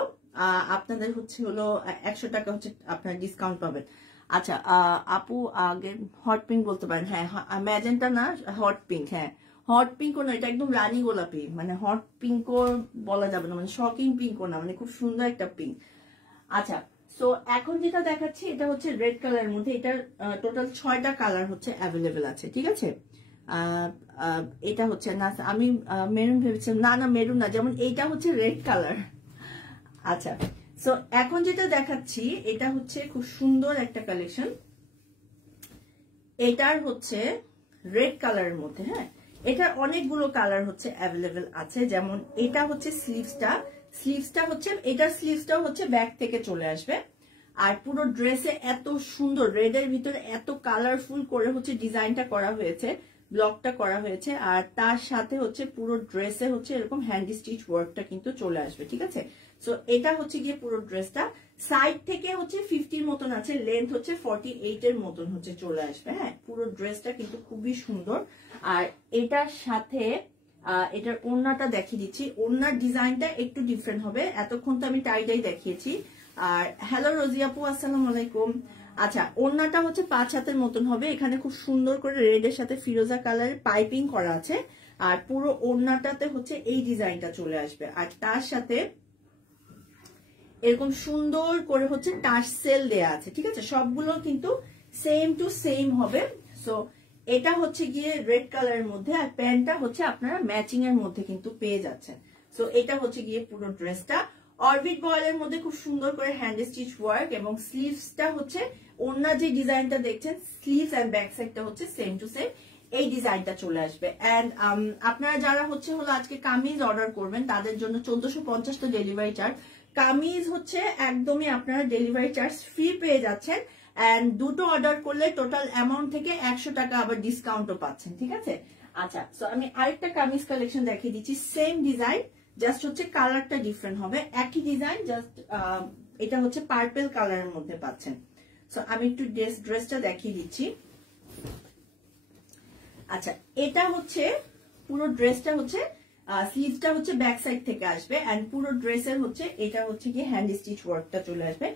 আপনাদের হচ্ছে হলো 100 টাকা হচ্ছে আপনার ডিসকাউন্ট পাবেন। আচ্ছা আপু আগের হট পিঙ্ক বলতে পারেন, হ্যাঁ ম্যাজেন্টা না হট পিঙ্ক, হ্যাঁ হট পিঙ্কও না, এটা একদম রানী গোলাপি, মানে হট পিঙ্কও বলা যাবে না, মানে শকিং পিঙ্কও না, মানে খুব সুন্দর একটা পিঙ্ক। আচ্ছা সো এখন যেটা দেখাচ্ছি এটা হচ্ছে রেড কালারের মধ্যে, এটার টোটাল 6টা কালার হচ্ছে অ্যাভেলেবেল আছে, ঠিক আছে। এটা হচ্ছে না, আমি মেরুন ভেবেছিলাম, না না মেরুন না, যেমন এইটা হচ্ছে রেড কালার। আচ্ছা সো এখন যেটা দেখাচ্ছি এটা হচ্ছে খুব সুন্দর একটা কালেকশন, এটার হচ্ছে রেড কালারের মধ্যে, হ্যাঁ এটার অনেকগুলো কালার হচ্ছে অ্যাভেলেবেল আছে। যেমন এটা হচ্ছে স্লিভসটা হচ্ছে, এটার স্লিভসটাও হচ্ছে ব্যাক থেকে চলে আসবে, আর পুরো ড্রেসে এত সুন্দর রেডের ভিতরে এত কালারফুল করে হচ্ছে ডিজাইনটা করা হয়েছে, ব্লকটা করা হয়েছে, আর তার সাথে হচ্ছে পুরো ড্রেসে হচ্ছে এরকম হ্যান্ড স্টিচ ওয়ার্কটা কিন্তু চলে আসবে, ঠিক আছে। সো এটা হচ্ছে গিয়ে পুরো ড্রেসটা, সাইড থেকে হচ্ছে 50 মতন আছে, লেন্থ হচ্ছে 48 এর মতন হচ্ছে চলে আসবে, হ্যাঁ পুরো ড্রেসটা কিন্তু খুবই সুন্দর। আর এটার সাথে এটার ওড়নাটা দেখিয়ে দিচ্ছি, ওড়নার ডিজাইনটা একটু ডিফারেন্ট হবে, এতক্ষণ তো আমি টাইটাই দেখিয়েছি। আর হ্যালো রোজিয়াপু আসসালামু আলাইকুম। আচ্ছা ওড়নাটা হচ্ছে 5 হাতের মতন হবে, এখানে খুব সুন্দর করে রেডের সাথে ফিরোজা কালারের পাইপিং করা আছে, আর পুরো ওড়নাটাতে হচ্ছে এই ডিজাইনটা চলে আসবে, আর তার সাথে এরকম সুন্দর করে হচ্ছে টার্সেল দেয়া আছে, ঠিক আছে, সবগুলো কিন্তু সেম টু সেম হবে। সো এটা হচ্ছে গিয়ে রেড কালারের মধ্যে, আর প্যান্টটা হচ্ছে আপনারা ম্যাচিং এর মধ্যে কিন্তু পেয়ে যাচ্ছেন। সো এটা হচ্ছে গিয়ে পুরো ড্রেসটা অরবিট বয়েলের মধ্যে খুব সুন্দর করে হ্যান্ড স্টিচ ওয়ার্ক, এবং স্লিভসটা হচ্ছে অন্য যে ডিজাইনটা দেখছেন স্লিভস এন্ড ব্যাক সাইডটা হচ্ছে সেম টু সেম এই ডিজাইনটা চলে আসবে। এন্ড আপনারা যারা হচ্ছে হলো আজকে কামিজ অর্ডার করবেন তাদের জন্য 1450 তো ডেলিভারি চার্জ, কামিজ হচ্ছে একদমই আপনারা ডেলিভারি চার্জ ফ্রি পেয়ে যাচ্ছেন, এন্ড দুটো অর্ডার করলে টোটাল অ্যামাউন্ট থেকে 100 টাকা আবার ডিসকাউন্টও পাচ্ছেন, ঠিক আছে। আচ্ছা সো আমি আরেকটা কামিজ কালেকশন দেখিয়ে দিচ্ছি, সেম ডিজাইন জাস্ট হচ্ছে কালারটা ডিফারেন্ট হবে, একই ডিজাইন জাস্ট এটা হচ্ছে পার্পল কালারের মধ্যে পাচ্ছেন। সো আমি একটু ড্রেসটা দেখিয়ে দিচ্ছি। আচ্ছা এটা হচ্ছে পুরো ড্রেসটা হচ্ছে স্লিভসটা হচ্ছে ব্যাক সাইড থেকে আসবে, এন্ড পুরো ড্রেসের হচ্ছে এটা হচ্ছে কি হ্যান্ড স্টিচ ওয়ার্কটা চলে আসবে,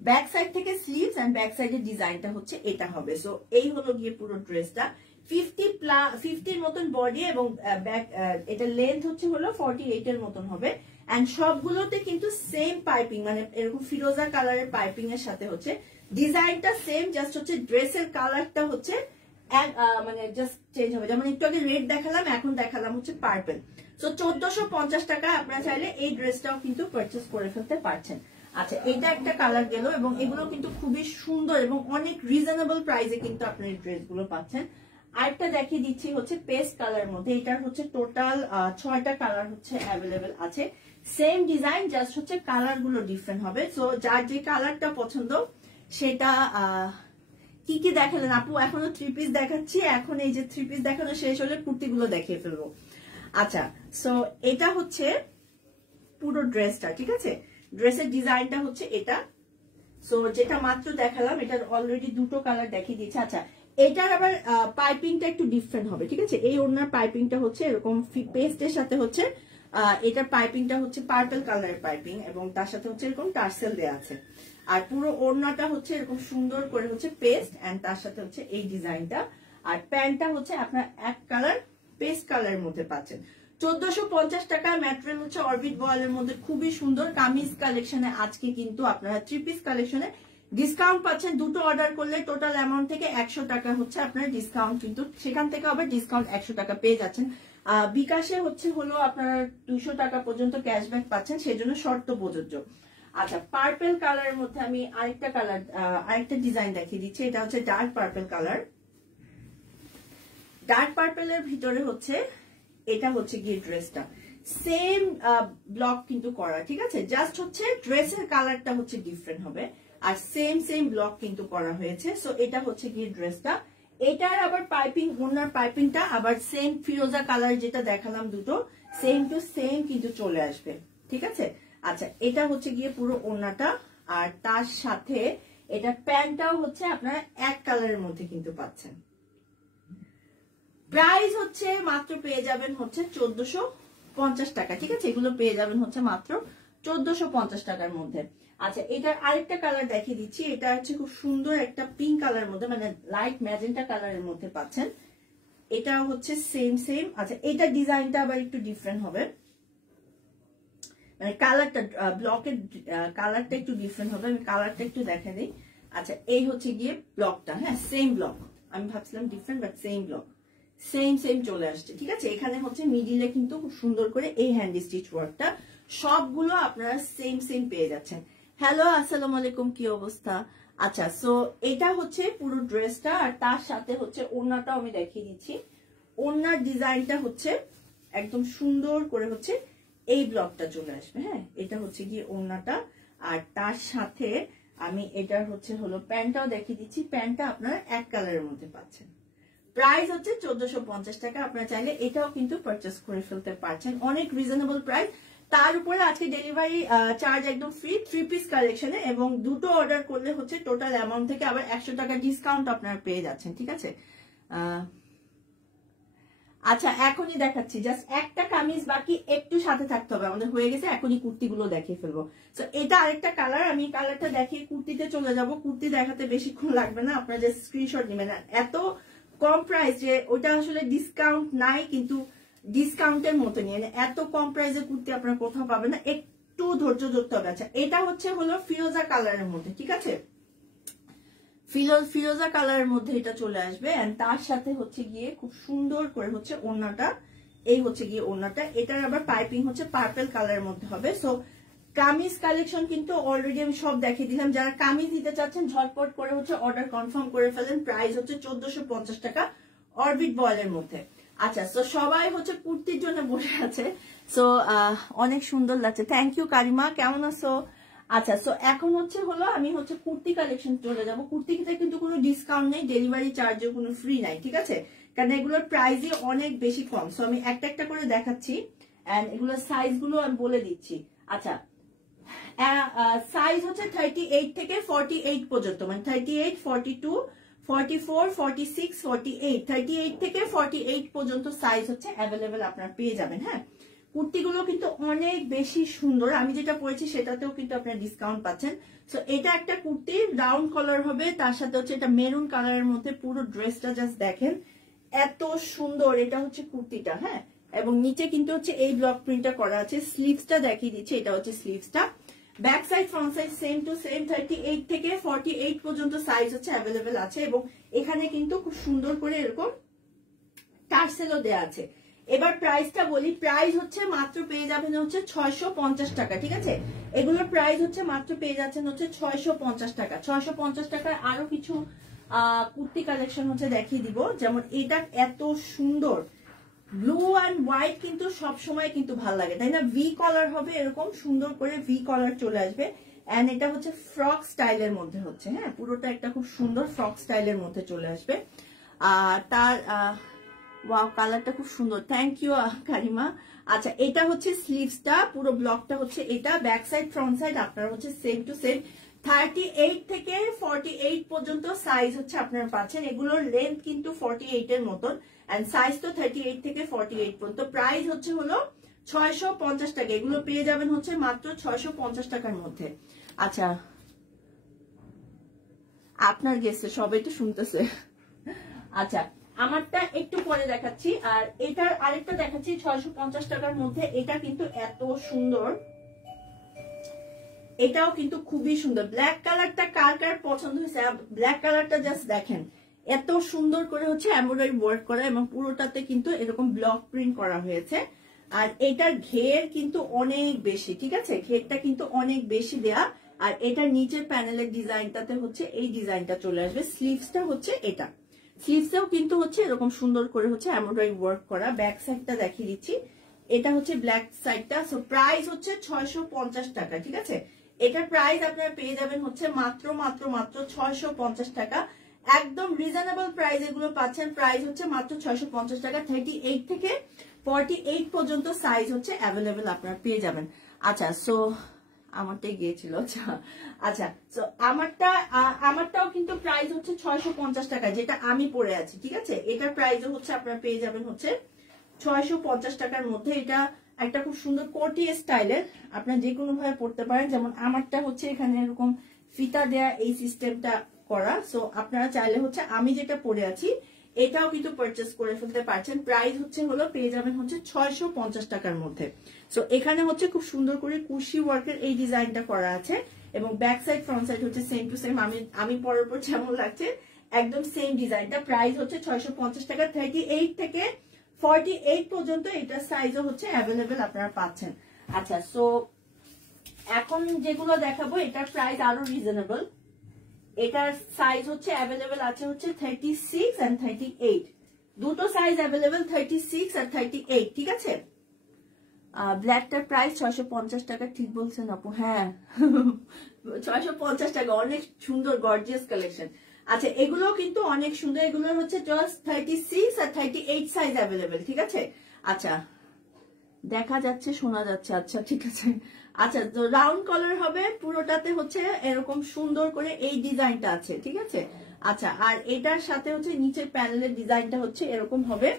ব্যাক সাইড থেকে স্লিভস এন্ড ব্যাক সাইডের ডিজাইনটা হচ্ছে এটা হবে। সো এই হলো গিয়ে পুরো ড্রেসটা 50 মতন বডি, এবং ব্যাক এটা লেন্থ হচ্ছে হলো 48 এর মতন হবে, এন্ড সবগুলোতে কিন্তু সেম পাইপিং, মানে এরকম ফিরোজা কালারের পাইপিং এর সাথে হচ্ছে ডিজাইনটা সেম, জাস্ট হচ্ছে ড্রেসের কালারটা হচ্ছে মানে জাস্ট চেঞ্জ হবে, যেমন একটু আগে রেড দেখালাম এখন দেখালাম হচ্ছে পার্পল। সো 1450 টাকা আপনারা চাইলে এই ড্রেসটাও কিন্তু পারচেস করে ফেলতে পারছেন। আচ্ছা এটা একটা কালার গেল, এবং এগুলো কিন্তু খুবই সুন্দর এবং অনেক রিজনেবল প্রাইসে কিন্তু আপনি এই ড্রেসগুলো পাচ্ছেন। আরেকটা দেখিয়ে দিচ্ছি হচ্ছে পেস্ট কালার মধ্যে, এটার হচ্ছে টোটাল 6টা কালার হচ্ছে অ্যাভেলেবেল আছে, সেম ডিজাইন জাস্ট হচ্ছে কালার গুলো ডিফারেন্ট হবে। সো যার যে কালারটা পছন্দ সেটা কি কি দেখালেন আপু, এখনো 3 পিস দেখাচ্ছি, এখন এই যে 3 পিস দেখানো শেষ হলে কুর্তিগুলো দেখিয়ে ফেলবো। আচ্ছা সো এটা হচ্ছে পুরো ড্রেসটা, ঠিক আছে, ড্রেসের ডিজাইনটা হচ্ছে এটা। সো যেটা মাত্র দেখালাম এটার অলরেডি দুটো কালার দেখিয়ে দিচ্ছে। আচ্ছা এটার আবার পাইপিংটা একটু ডিফারেন্ট হবে, ঠিক আছে, এই ওড়নার পাইপিংটা হচ্ছে এরকম পেস্টের সাথে হচ্ছে এটার পাইপিংটা হচ্ছে পার্পল কালারের পাইপিং, এবং তার সাথে হচ্ছে এরকম টার্সেল দেওয়া আছে, আর পুরো ওড়নাটা হচ্ছে এরকম সুন্দর করে হচ্ছে পেস্ট, এন্ড তার সাথে হচ্ছে এই ডিজাইনটা, আর প্যান্টটা হচ্ছে আপনার এক কালার পেস্ট কালারের মধ্যে পাচ্ছেন। 1450 টাকা, ম্যাটেরিয়াল হচ্ছে অরবিট বয়েলের মধ্যে, খুবই সুন্দর কামিজ কালেকশনে আজকে কিন্তু আপনারা 3 পিস কালেকশনে ডিসকাউন্ট পাচ্ছেন, দুটো অর্ডার করলে টোটাল অ্যামাউন্ট থেকে 100 টাকা হচ্ছে আপনার ডিসকাউন্ট, কিন্তু সেখান থেকে আবার ডিসকাউন্ট 100 টাকা পেয়ে যাচ্ছেন। বিকাশে হচ্ছে হলো আপনারা 200 টাকা পর্যন্ত ক্যাশব্যাক পাচ্ছেন, সেজন্য শর্ত প্রযোজ্য। আচ্ছা পার্পল কালারের মধ্যে আমি আরেকটা ডিজাইন দেখিয়ে দিচ্ছি, এটা হচ্ছে ডার্ক পার্পল কালার, ডার্ক পার্পলের ভিতরে হচ্ছে এটা হচ্ছে গিয়ে ড্রেসটা সেম ব্লক কিন্তু করা, ঠিক আছে, জাস্ট হচ্ছে ড্রেসের কালারটা হচ্ছে ডিফারেন্ট হবে, আর সেম ব্লক কিন্তু করা হয়েছে। সো এটা হচ্ছে গিয়ে ড্রেসটা, এটার আবার পাইপিং, ওনার পাইপিংটা আবার সেম ফিরোজা কালার যেটা দেখালাম দুটো সেম টু সেম কিন্তু চলে আসবে, ঠিক আছে। আচ্ছা, এটা হচ্ছে গিয়ে পুরো ওড়নাটা, আর তার সাথে এটা প্যান্টটাও হচ্ছে আপনারা এক কালারের মধ্যে কিন্তু পাচ্ছেন। প্রাইস হচ্ছে মাত্র পেয়ে যাবেন হচ্ছে 1450 টাকা, ঠিক আছে? এগুলো পেয়ে যাবেন হচ্ছে মাত্র 1450 টাকার মধ্যে। আচ্ছা, এটার আরেকটা কালার দেখিয়ে দিচ্ছি। এটা হচ্ছে খুব সুন্দর একটা পিঙ্ক কালারের মধ্যে, মানে লাইট ম্যাজেন্টা কালারের মধ্যে পাচ্ছেন। এটা হচ্ছে সেম। আচ্ছা, এটা ডিজাইনটা আবার একটু ডিফারেন্ট হবে, মানে কালারটা, ব্লকের কালারটা একটু ডিফারেন্ট হবে। আমি কালারটা একটু দেখা দিই। আচ্ছা, এই হচ্ছে গিয়ে ব্লকটা, হ্যাঁ সেম ব্লক। আমি ভাবছিলাম different, but same block, same চলে আসছে, ঠিক আছে? এখানে হচ্ছে মিডিলে কিন্তু খুব সুন্দর করে এই হ্যান্ড স্টিচ ওয়ার্কটা, সবগুলো আপনারা সেম পেয়ে যাচ্ছেন। হ্যালো, আসসালামু আলাইকুম, কি অবস্থা? আচ্ছা, সো এটা হচ্ছে পুরো ড্রেসটা, আর তার সাথে হচ্ছে ওড়নাটাও আমি দেখিয়ে দিচ্ছি। ওড়নার ডিজাইনটা হচ্ছে একদম সুন্দর করে হচ্ছে এই ব্লকটা চলে আসবে, হ্যাঁ। এটা হচ্ছে গিয়ে ওড়নাটা, আর তার সাথে আমি এটার হচ্ছে হলো প্যান্টটাও দেখিয়ে দিচ্ছি। প্যান্টটা আপনারা এক কালারের মধ্যে পাচ্ছেন। প্রাইস হচ্ছে 1450 টাকা। আপনারা চাইলে এটাও কিন্তু পারচেস করে ফেলতে পারছেন, অনেক রিজনেবল প্রাইস। তার উপরে আজকে ডেলিভারি চার্জ একদম ফ্রি 3 পিস কালেকশনে, এবং দুটো অর্ডার করলে হচ্ছে টোটাল অ্যামাউন্ট থেকে আবার 100 টাকা ডিসকাউন্ট আপনারা পেয়ে যাচ্ছেন, ঠিক আছে? আচ্ছা, এখনই দেখাচ্ছি, জাস্ট একটা কামিজ বাকি, একটু সাথে থাকতে হবে, আমাদের হয়ে গেছে। এখনই কুর্তিগুলো দেখিয়ে ফেলবো। তো এটা আরেকটা কালার, আমি কালারটা দেখিয়ে কুর্তিতে চলে যাব। কুর্তি দেখাতে বেশিক্ষণ লাগবে না, আপনারা যে স্ক্রিনশট নেবেন। এত কম প্রাইস যে ওটা আসলে ডিসকাউন্ট নাই, কিন্তু ডিসকাউন্টের মতো নিয়ে এত কম প্রাইসে কুর্তি আপনারা কোথাও পাবেন না, একটু ধৈর্য ধরতে হবে। আচ্ছা, এটা হচ্ছে হলো ফিরোজা কালারের মধ্যে, ঠিক আছে? ফিরোজা কালারের মধ্যে এটা চলে আসবে, এন্ড তার সাথে হচ্ছে গিয়ে খুব সুন্দর করে হচ্ছে ওড়নাটা, এই হচ্ছে গিয়ে ওড়নাটা। এটার আবার পাইপিং হচ্ছে পার্পল কালারের মধ্যে হবে। সো কামিজ কালেকশন কিন্তু অলরেডি আমি সব দেখিয়ে দিলাম। যারা কামিজ দিতে চাচ্ছেন ঝটপট করে হচ্ছে অর্ডার কনফার্ম করে ফেলেন। প্রাইস হচ্ছে 1450 টাকা অরবিট বয়েলের মধ্যে। আচ্ছা, সো সবাই হচ্ছে কুর্তির জন্য বসে আছে। সো অনেক সুন্দর লাগছে, থ্যাংক ইউ কারিমা, কেমন আছো? আচ্ছা, সো এখন হচ্ছে হলো আমি হচ্ছে কুর্তি কালেকশন চলে যাব। কুর্তিতে কিন্তু কোনো ডিসকাউন্ট নেই, ডেলিভারি চার্জও কোনো ফ্রি নাই, ঠিক আছে? কারণ এগুলোর প্রাইসই অনেক বেশি কম। সো আমি একটা একটা করে দেখাচ্ছি, এন্ড এগুলোর সাইজ গুলো আমি বলে দিচ্ছি। আচ্ছা, সাইজ হচ্ছে 38 থেকে 48 পর্যন্ত, মানে 38, 42, 44, 46, 48, 38 থেকে 48 পর্যন্ত সাইজ হচ্ছে অ্যাভেলেবেল আপনারা পেয়ে যাবেন, হ্যাঁ। কুর্তিগুলো কিন্তু অনেক বেশি সুন্দর, আমি যেটা পরেছি সেটাতেও কিন্তু আপনারা ডিসকাউন্ট পাচ্ছেন। সো এটা একটা কুর্তি, রাউন্ড কলার হবে, তার সাথে হচ্ছে এটা মেরুন কালারের মধ্যে। পুরো ড্রেসটা জাস্ট দেখেন, এত সুন্দর। এটা হচ্ছে কুর্তিটা, হ্যাঁ, এবং নিচে কিন্তু হচ্ছে এই ব্লক প্রিন্টটা করা আছে। স্লিভসটা দেখিয়ে দিচ্ছি, এটা হচ্ছে স্লিভসটা। Back side front side same to same, 38 থেকে 48 পর্যন্ত সাইজ হচ্ছে অ্যাভেলেবেল আছে, এবং এখানে কিন্তু খুব সুন্দর করে এরকম টার্সেলও দেওয়া আছে। এবার প্রাইসটা বলি, প্রাইস হচ্ছে মাত্র পেয়ে যাবেন হচ্ছে 650 টাকা, ঠিক আছে? এগুলোর প্রাইস হচ্ছে মাত্র পেয়ে যাচ্ছেন হচ্ছে 650 টাকা। 650 টাকার আরো কিছু কুর্তি কালেকশন হচ্ছে দেখিয়ে দিব, যেমন এটা এত সুন্দর ব্লু অ্যান্ড হোয়াইট, কিন্তু সব সময় কিন্তু ভালো লাগে, তাই না? ভি কলার হবে, এরকম সুন্দর করে ভি কলার চলে আসবে, এন্ড এটা হচ্ছে ফ্রক স্টাইলের মধ্যে হচ্ছে, হ্যাঁ, পুরোটা একটা খুব সুন্দর ফ্রক স্টাইলের মধ্যে চলে আসবে। তার ওয়াও, কালারটা খুব সুন্দর, থ্যাংক ইউ কারিমা। আচ্ছা, এটা হচ্ছে স্লিভসটা, পুরো ব্লকটা হচ্ছে এটা। ব্যাক সাইড ফ্রন্ট সাইড আপনারা হচ্ছে সেম টু সেম, 38 থেকে 48 পর্যন্ত সাইজ হচ্ছে আপনারা পাচ্ছেন। এগুলোর লেন্থ কিন্তু 48 এর মতন, এন্ড সাইজ তো 38 থেকে 48 পর্যন্ত। প্রাইস হচ্ছে হলো 650 টাকা। এগুলো পেয়ে যাবেন হচ্ছে মাত্র 650 টাকার মধ্যে। আচ্ছা, আপনার গেছে, সবাই তো শুনতেছে। আচ্ছা, আমারটা একটু পরে দেখাচ্ছি, আর এটার আরেকটা দেখাচ্ছি 650 টাকার মধ্যে। এটা কিন্তু এত সুন্দর, এটাও কিন্তু খুবই সুন্দর। ব্ল্যাক কালারটা কার কার পছন্দ হয়েছে? ব্ল্যাক কালারটা জাস্ট দেখেন, এত সুন্দর করে হচ্ছে এমব্রয়ডারি ওয়ার্ক করা, এবং পুরোটাতে কিন্তু এরকম ব্লক প্রিন্ট করা হয়েছে। আর এটার ঘের কিন্তু অনেক বেশি, ঠিক আছে? ঘেরটা কিন্তু অনেক বেশি দেয়া, আর এটার নিচের প্যানেলের ডিজাইনটাতে হচ্ছে এই ডিজাইনটা চলে আসবে। স্লিভসটা হচ্ছে এটা, স্লিভসেও কিন্তু হচ্ছে এরকম সুন্দর করে হচ্ছে এমব্রয়ডারি ওয়ার্ক করা। ব্যাক সাইডটা দেখিয়ে দিচ্ছি, এটা হচ্ছে ব্ল্যাক সাইডটা। সো প্রাইস হচ্ছে 650 টাকা, ঠিক আছে? এটার প্রাইস আপনারা পেয়ে যাবেন হচ্ছে মাত্র 650 টাকা। একদম রিজনেবল প্রাইস এগুলো পাচ্ছেন। প্রাইস হচ্ছে মাত্র 650 টাকা। 38 থেকে 48 পর্যন্ত সাইজ হচ্ছে অ্যাভেলেবেল আপনারা পেয়ে যাবেন। আচ্ছা সো আমারটাই গিয়েছিল। আচ্ছা আচ্ছা সো আমারটাও কিন্তু প্রাইস হচ্ছে 650 টাকা, যেটা আমি পরে আছি, ঠিক আছে। এটার প্রাইসও হচ্ছে আপনারা পেয়ে যাবেন হচ্ছে 650 টাকার মধ্যে। এটা একটা খুব সুন্দর কোটি স্টাইলের, আপনারা যে কোনো ভাবে পড়তে পারেন। যেমন আমারটা হচ্ছে এখানে এরকম ফিতা দেয়া এই সিস্টেমটা করা, সো আপনারা চাইলে হচ্ছে আমি যেটা পরে আছি এটাও কিন্তু পারচেস করে ফেলতে পারছেন। প্রাইস হচ্ছে হলো পেয়ে যাবেন হচ্ছে 650 টাকার মধ্যে। সো এখানে হচ্ছে খুব সুন্দর করে কুশি ওয়ার্কের এই ডিজাইনটা করা আছে, এবং ব্যাক সাইড ফ্রন্ট সাইড হচ্ছে সেম টু সেম। আমি পরার পর যেমন লাগছে একদম সেম ডিজাইনটা। প্রাইস হচ্ছে 650 টাকা। 38 থেকে 48 পর্যন্ত এটা সাইজও হচ্ছে অ্যাভেলেবেল আপনারা পাচ্ছেন। আচ্ছা সো এখন যেগুলো দেখাবো এটার প্রাইস আরো রিজনেবল। এটার সাইজ হচ্ছে অ্যাভেলেবেল আছে হচ্ছে 36 and 38, দুটো সাইজ অ্যাভেলেবেল, 36 আর 38, ঠিক আছে। ব্ল্যাকটার প্রাইস 650 টাকা, ঠিক বলছেন আপু, হ্যাঁ 650 টাকা, অনেক সুন্দর গর্জিয়াস কালেকশন। আচ্ছা এগুলো কিন্তু অনেক সুন্দর, এগুলোর হচ্ছে জাস্ট 36 আর 38 সাইজ অ্যাভেলেবেল, ঠিক আছে। আচ্ছা দেখা যাচ্ছে, শোনা যাচ্ছে, আচ্ছা ঠিক আছে। আচ্ছা তো রাউন্ড কলার হবে পুরোটাতে, হচ্ছে এরকম সুন্দর করে এই ডিজাইনটা আছে, ঠিক আছে। আচ্ছা আর এটার সাথে হচ্ছে নিচের প্যানেলের ডিজাইনটা হচ্ছে এরকম হবে,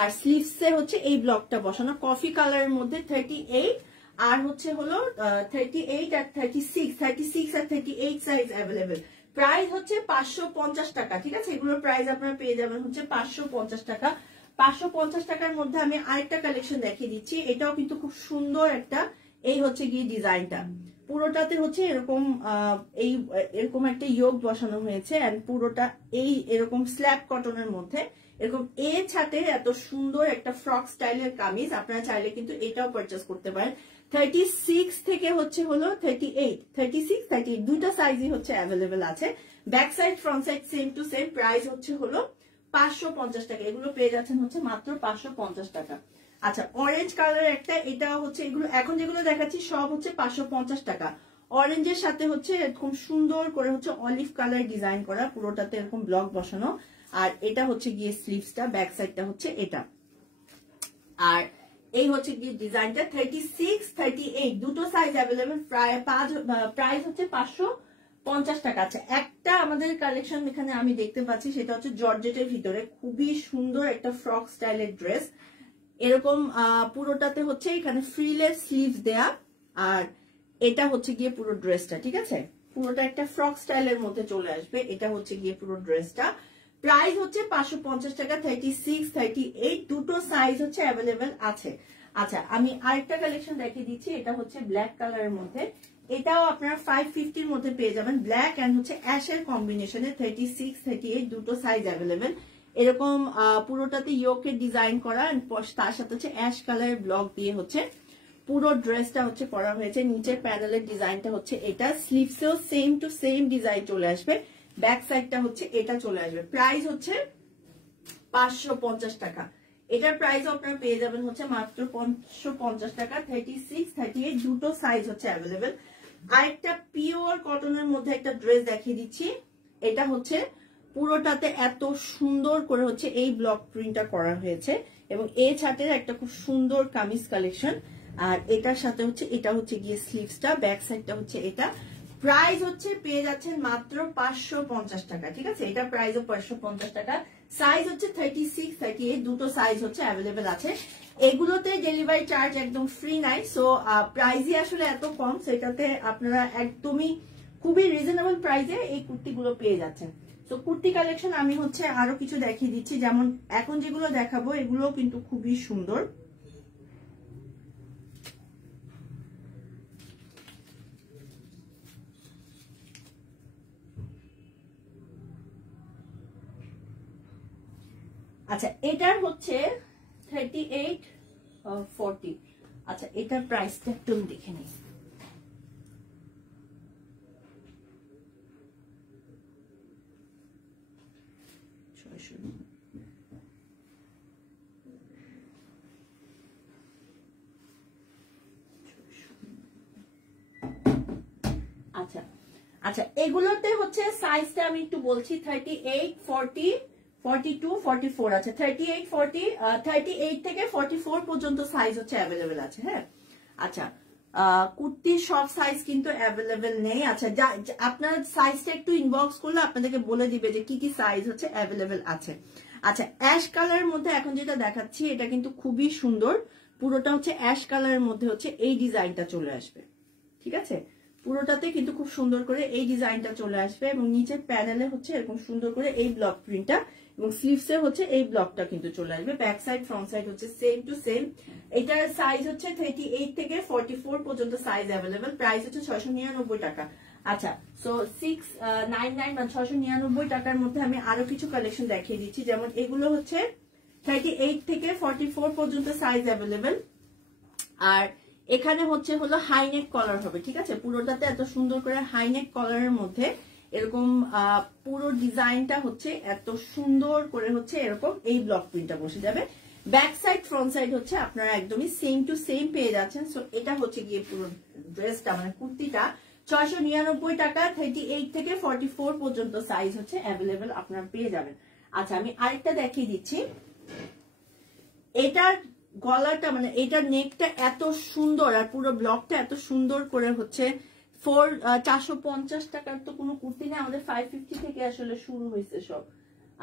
আর স্লিভসে হচ্ছে এই ব্লকটা বসানো কফি কালারের মধ্যে। 38 আর হচ্ছে হলো 38 আর 36 আর 38 সাইজ অ্যাভেলেবেল। প্রাইস হচ্ছে 550 টাকা, ঠিক আছে। এগুলোর প্রাইস আপনারা পেয়ে যাবেন হচ্ছে 550 টাকা। 550 টাকার মধ্যে আমি আরেকটা কালেকশন দেখিয়ে দিচ্ছি, এটাও কিন্তু খুব সুন্দর একটা, এই হচ্ছে গিয়ে ডিজাইনটা পুরোটাতে হচ্ছে এরকম এরকম একটা ইয়োগ বসানো হয়েছে, এন্ড পুরোটা এই এরকম স্ল্যাব কটনের মধ্যে এরকম ছাতে এত সুন্দর একটা ফ্রক স্টাইলের কামিজ। আপনারা চাইলে কিন্তু এটাও পারচেস করতে পারেন। 36 থেকে হচ্ছে হলো 38, 36 38 দুইটা সাইজই হচ্ছে অ্যাভেলেবেল আছে। Back side front side same to same. Price হচ্ছে হলো 550 টাকা। এগুলো পেয়ে যাচ্ছেন হচ্ছে মাত্র 550 টাকা। আচ্ছা অরেঞ্জ কালার একটা, এটাও হচ্ছে, এগুলো এখন যেগুলো দেখাচ্ছি সব হচ্ছে 550 টাকা। অরেঞ্জের সাথে হচ্ছে এরকম সুন্দর করে হচ্ছে অলিভ কালার ডিজাইন করা, পুরোটাতে এরকম ব্লক বসানো। আর এটা হচ্ছে গিয়ে স্লিভসটা, ব্যাক সাইডটা হচ্ছে এটা। আর এই হচ্ছে গিয়ে ডিজাইনটা 36 38 দুটো সাইজ অ্যাভেলেবেল। প্রাইস হচ্ছে 550 টাকা। আছে একটা আমাদের কালেকশন এখানে আমি দেখতে পাচ্ছি, সেটা হচ্ছে জর্জেটের ভিতরে খুবই সুন্দর একটা ফ্রক স্টাইলের ড্রেস। এরকম পুরোটাতে হচ্ছে এখানে ফ্রিলেস স্লিভস দেয়া, আর এটা হচ্ছে গিয়ে পুরো ড্রেসটা, ঠিক আছে। পুরোটা একটা ফ্রক স্টাইলের মধ্যে চলে আসবে। এটা হচ্ছে গিয়ে পুরো ড্রেসটা। প্রাইস হচ্ছে 550 টাকা। 36 38 দুটো সাইজ হচ্ছে অ্যাভেলেবেল আছে। আচ্ছা আমি আরেকটা কালেকশন দেখিয়ে দিচ্ছি, এটা হচ্ছে ব্ল্যাক কালারের মধ্যে। এটাও আপনারা 550 মধ্যে পেয়ে যাবেন, ব্ল্যাক এন্ড হচ্ছে অ্যাশের কম্বিনেশনে। 36 38 দুটো সাইজ অ্যাভেলেবেল। এরকম পুরোটাতে ইয়োকের ডিজাইন করা, তার সাথে হচ্ছে অ্যাশ কালারের ব্লক দিয়ে হচ্ছে পুরো ড্রেসটা হচ্ছে করা হয়েছে। নিচের প্যানেলের ডিজাইনটা হচ্ছে এটা, স্লিভসেও সেম টু সেম ডিজাইন চলে আসবে, ব্যাক সাইডটা হচ্ছে এটা চলে আসবে। প্রাইস হচ্ছে 550 টাকা। এটার প্রাইস আপনারা পেয়ে যাবেন হচ্ছে মাত্র 550 টাকা। 36 38 দুটো সাইজ হচ্ছে অ্যাভেলেবেল। আরেকটা পিওর কটনের মধ্যে একটা ড্রেস দেখিয়ে দিচ্ছি। এটা হচ্ছে পুরোটাতে এত সুন্দর করে হচ্ছে এই ব্লক প্রিন্টটা করা হয়েছে, এবং এই ছাটের একটা খুব সুন্দর কামিজ কালেকশন। আর এটার সাথে হচ্ছে এটা হচ্ছে গিয়ে স্লিভসটা, ব্যাক সাইডটা হচ্ছে এটা। প্রাইস হচ্ছে পেয়ে যাচ্ছেন মাত্র 550 টাকা, ঠিক আছে। এটা প্রাইসও 550 টাকা। সাইজ হচ্ছে 36 38 দুটো সাইজ হচ্ছে অ্যাভেলেবেল আছে। এগুলোতে ডেলিভারি চার্জ একদম ফ্রি নাই, সো প্রাইসই আসলে এত কম, সেটাতে আপনারা একদমই খুবই রিজনেবল প্রাইসে এই কুর্তিগুলো পেয়ে যাচ্ছেন। তো কুর্তি কালেকশন আমি হচ্ছে আরো কিছু দেখিয়ে দিচ্ছি, যেমন এখন যেগুলো দেখাবো এগুলো কিন্তু খুবই সুন্দর। আচ্ছা এটার হচ্ছে 38 40। আচ্ছা এটার প্রাইসটা একটু দেখে নিই। আচ্ছা আচ্ছা এগুলোতে হচ্ছে সাইজটা আমি একটু বলছি, 38 40 42 44 আছে। 38 40 38 থেকে 44 পর্যন্ত সাইজ হচ্ছে অ্যাভেলেবেল আছে, হ্যাঁ। আচ্ছা কুর্তির সব সাইজ কিন্তু অ্যাভেলেবেল নেই। আচ্ছা, আপনার সাইজটা একটু ইনবক্স করলে আপনাদেরকে বলে দিবে যে কি কি সাইজ হচ্ছে অ্যাভেলেবেল আছে। আচ্ছা, অ্যাশ কালারের মধ্যে এখন যেটা দেখাচ্ছি এটা কিন্তু খুবই সুন্দর, পুরোটা হচ্ছে অ্যাশ কালারের মধ্যে হচ্ছে এই ডিজাইনটা চলে আসবে, ঠিক আছে? পুরোটাতে কিন্তু খুব সুন্দর করে এই ডিজাইনটা চলে আসবে এবং নিচের প্যানেলে হচ্ছে এরকম সুন্দর করে এই ব্লক প্রিন্টটা এবং স্লিভসে হচ্ছে এই ব্লকটা কিন্তু চলে আসবে। ব্যাক সাইড ফ্রন্ট সাইড হচ্ছে সেম টু সেম। এটার সাইজ হচ্ছে 38 থেকে 44 পর্যন্ত সাইজ অ্যাভেলেবেল। প্রাইস হচ্ছে 699 টাকা। আচ্ছা, সো 699 বা 699 টাকার মধ্যে আমি আরো কিছু কালেকশন দেখিয়ে দিচ্ছি। যেমন এগুলো হচ্ছে 38 থেকে 44 পর্যন্ত সাইজ অ্যাভেলেবেল। আর এখানে হচ্ছে হলো হাইনেক কলার হবে, ঠিক আছে? পুরোটাতে এত সুন্দর করে হাইনেক কলারের মধ্যে এরকম পুরো ডিজাইনটা হচ্ছে এত সুন্দর করে হচ্ছে এরকম এই ব্লক প্রিন্টটা বসে যাবে। ব্যাক সাইড ফ্রন্ট সাইড হচ্ছে আপনারা একদমই সেম টু সেম পেয়ে যাচ্ছেন। সো এটা হচ্ছে গিয়ে পুরো ড্রেসটা মানে কুর্তিটা 699 টাকা। 38 থেকে 44 পর্যন্ত সাইজ হচ্ছে অ্যাভেলেবেল আপনারা পেয়ে যাবেন। আচ্ছা, আমি আরেকটা দেখিয়ে দিচ্ছি। এটার গলাটা মানে এটার নেকটা এত সুন্দর আর পুরো ব্লকটা এত সুন্দর করে হচ্ছে 450 টাকার তো কোনো কুর্তি নেই, আমাদের 550 থেকে আসলে শুরু হয়েছে সব।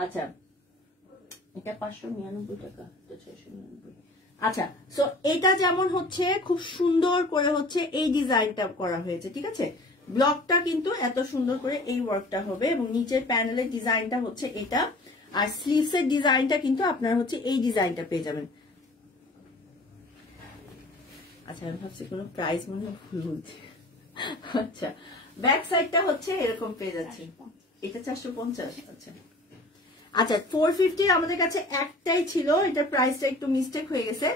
আচ্ছা, এটা 599 টাকা, এটা 699। আচ্ছা, সো এটা যেমন হচ্ছে খুব সুন্দর করে হচ্ছে এই ডিজাইনটা করা হয়েছে, ঠিক আছে? ব্লকটা কিন্তু এত সুন্দর করে এই ওয়ার্কটা হবে এবং নিচের প্যানেলের ডিজাইনটা হচ্ছে এটা, আর স্লিভসের ডিজাইনটা কিন্তু আপনারা হচ্ছে এই ডিজাইনটা পেয়ে যাবেন। আচ্ছা, আমি ভাবছি কোনো প্রাইস মনে হয় ভুল বলছি। আচ্ছা, ব্যাক সাইডটা হচ্ছে এরকম পেয়ে যাচ্ছে, এটা 450। আচ্ছা আচ্ছা, 450 আমাদের কাছে একটাই ছিল, এটার প্রাইসটা একটু মিস্টেক হয়ে গেছে।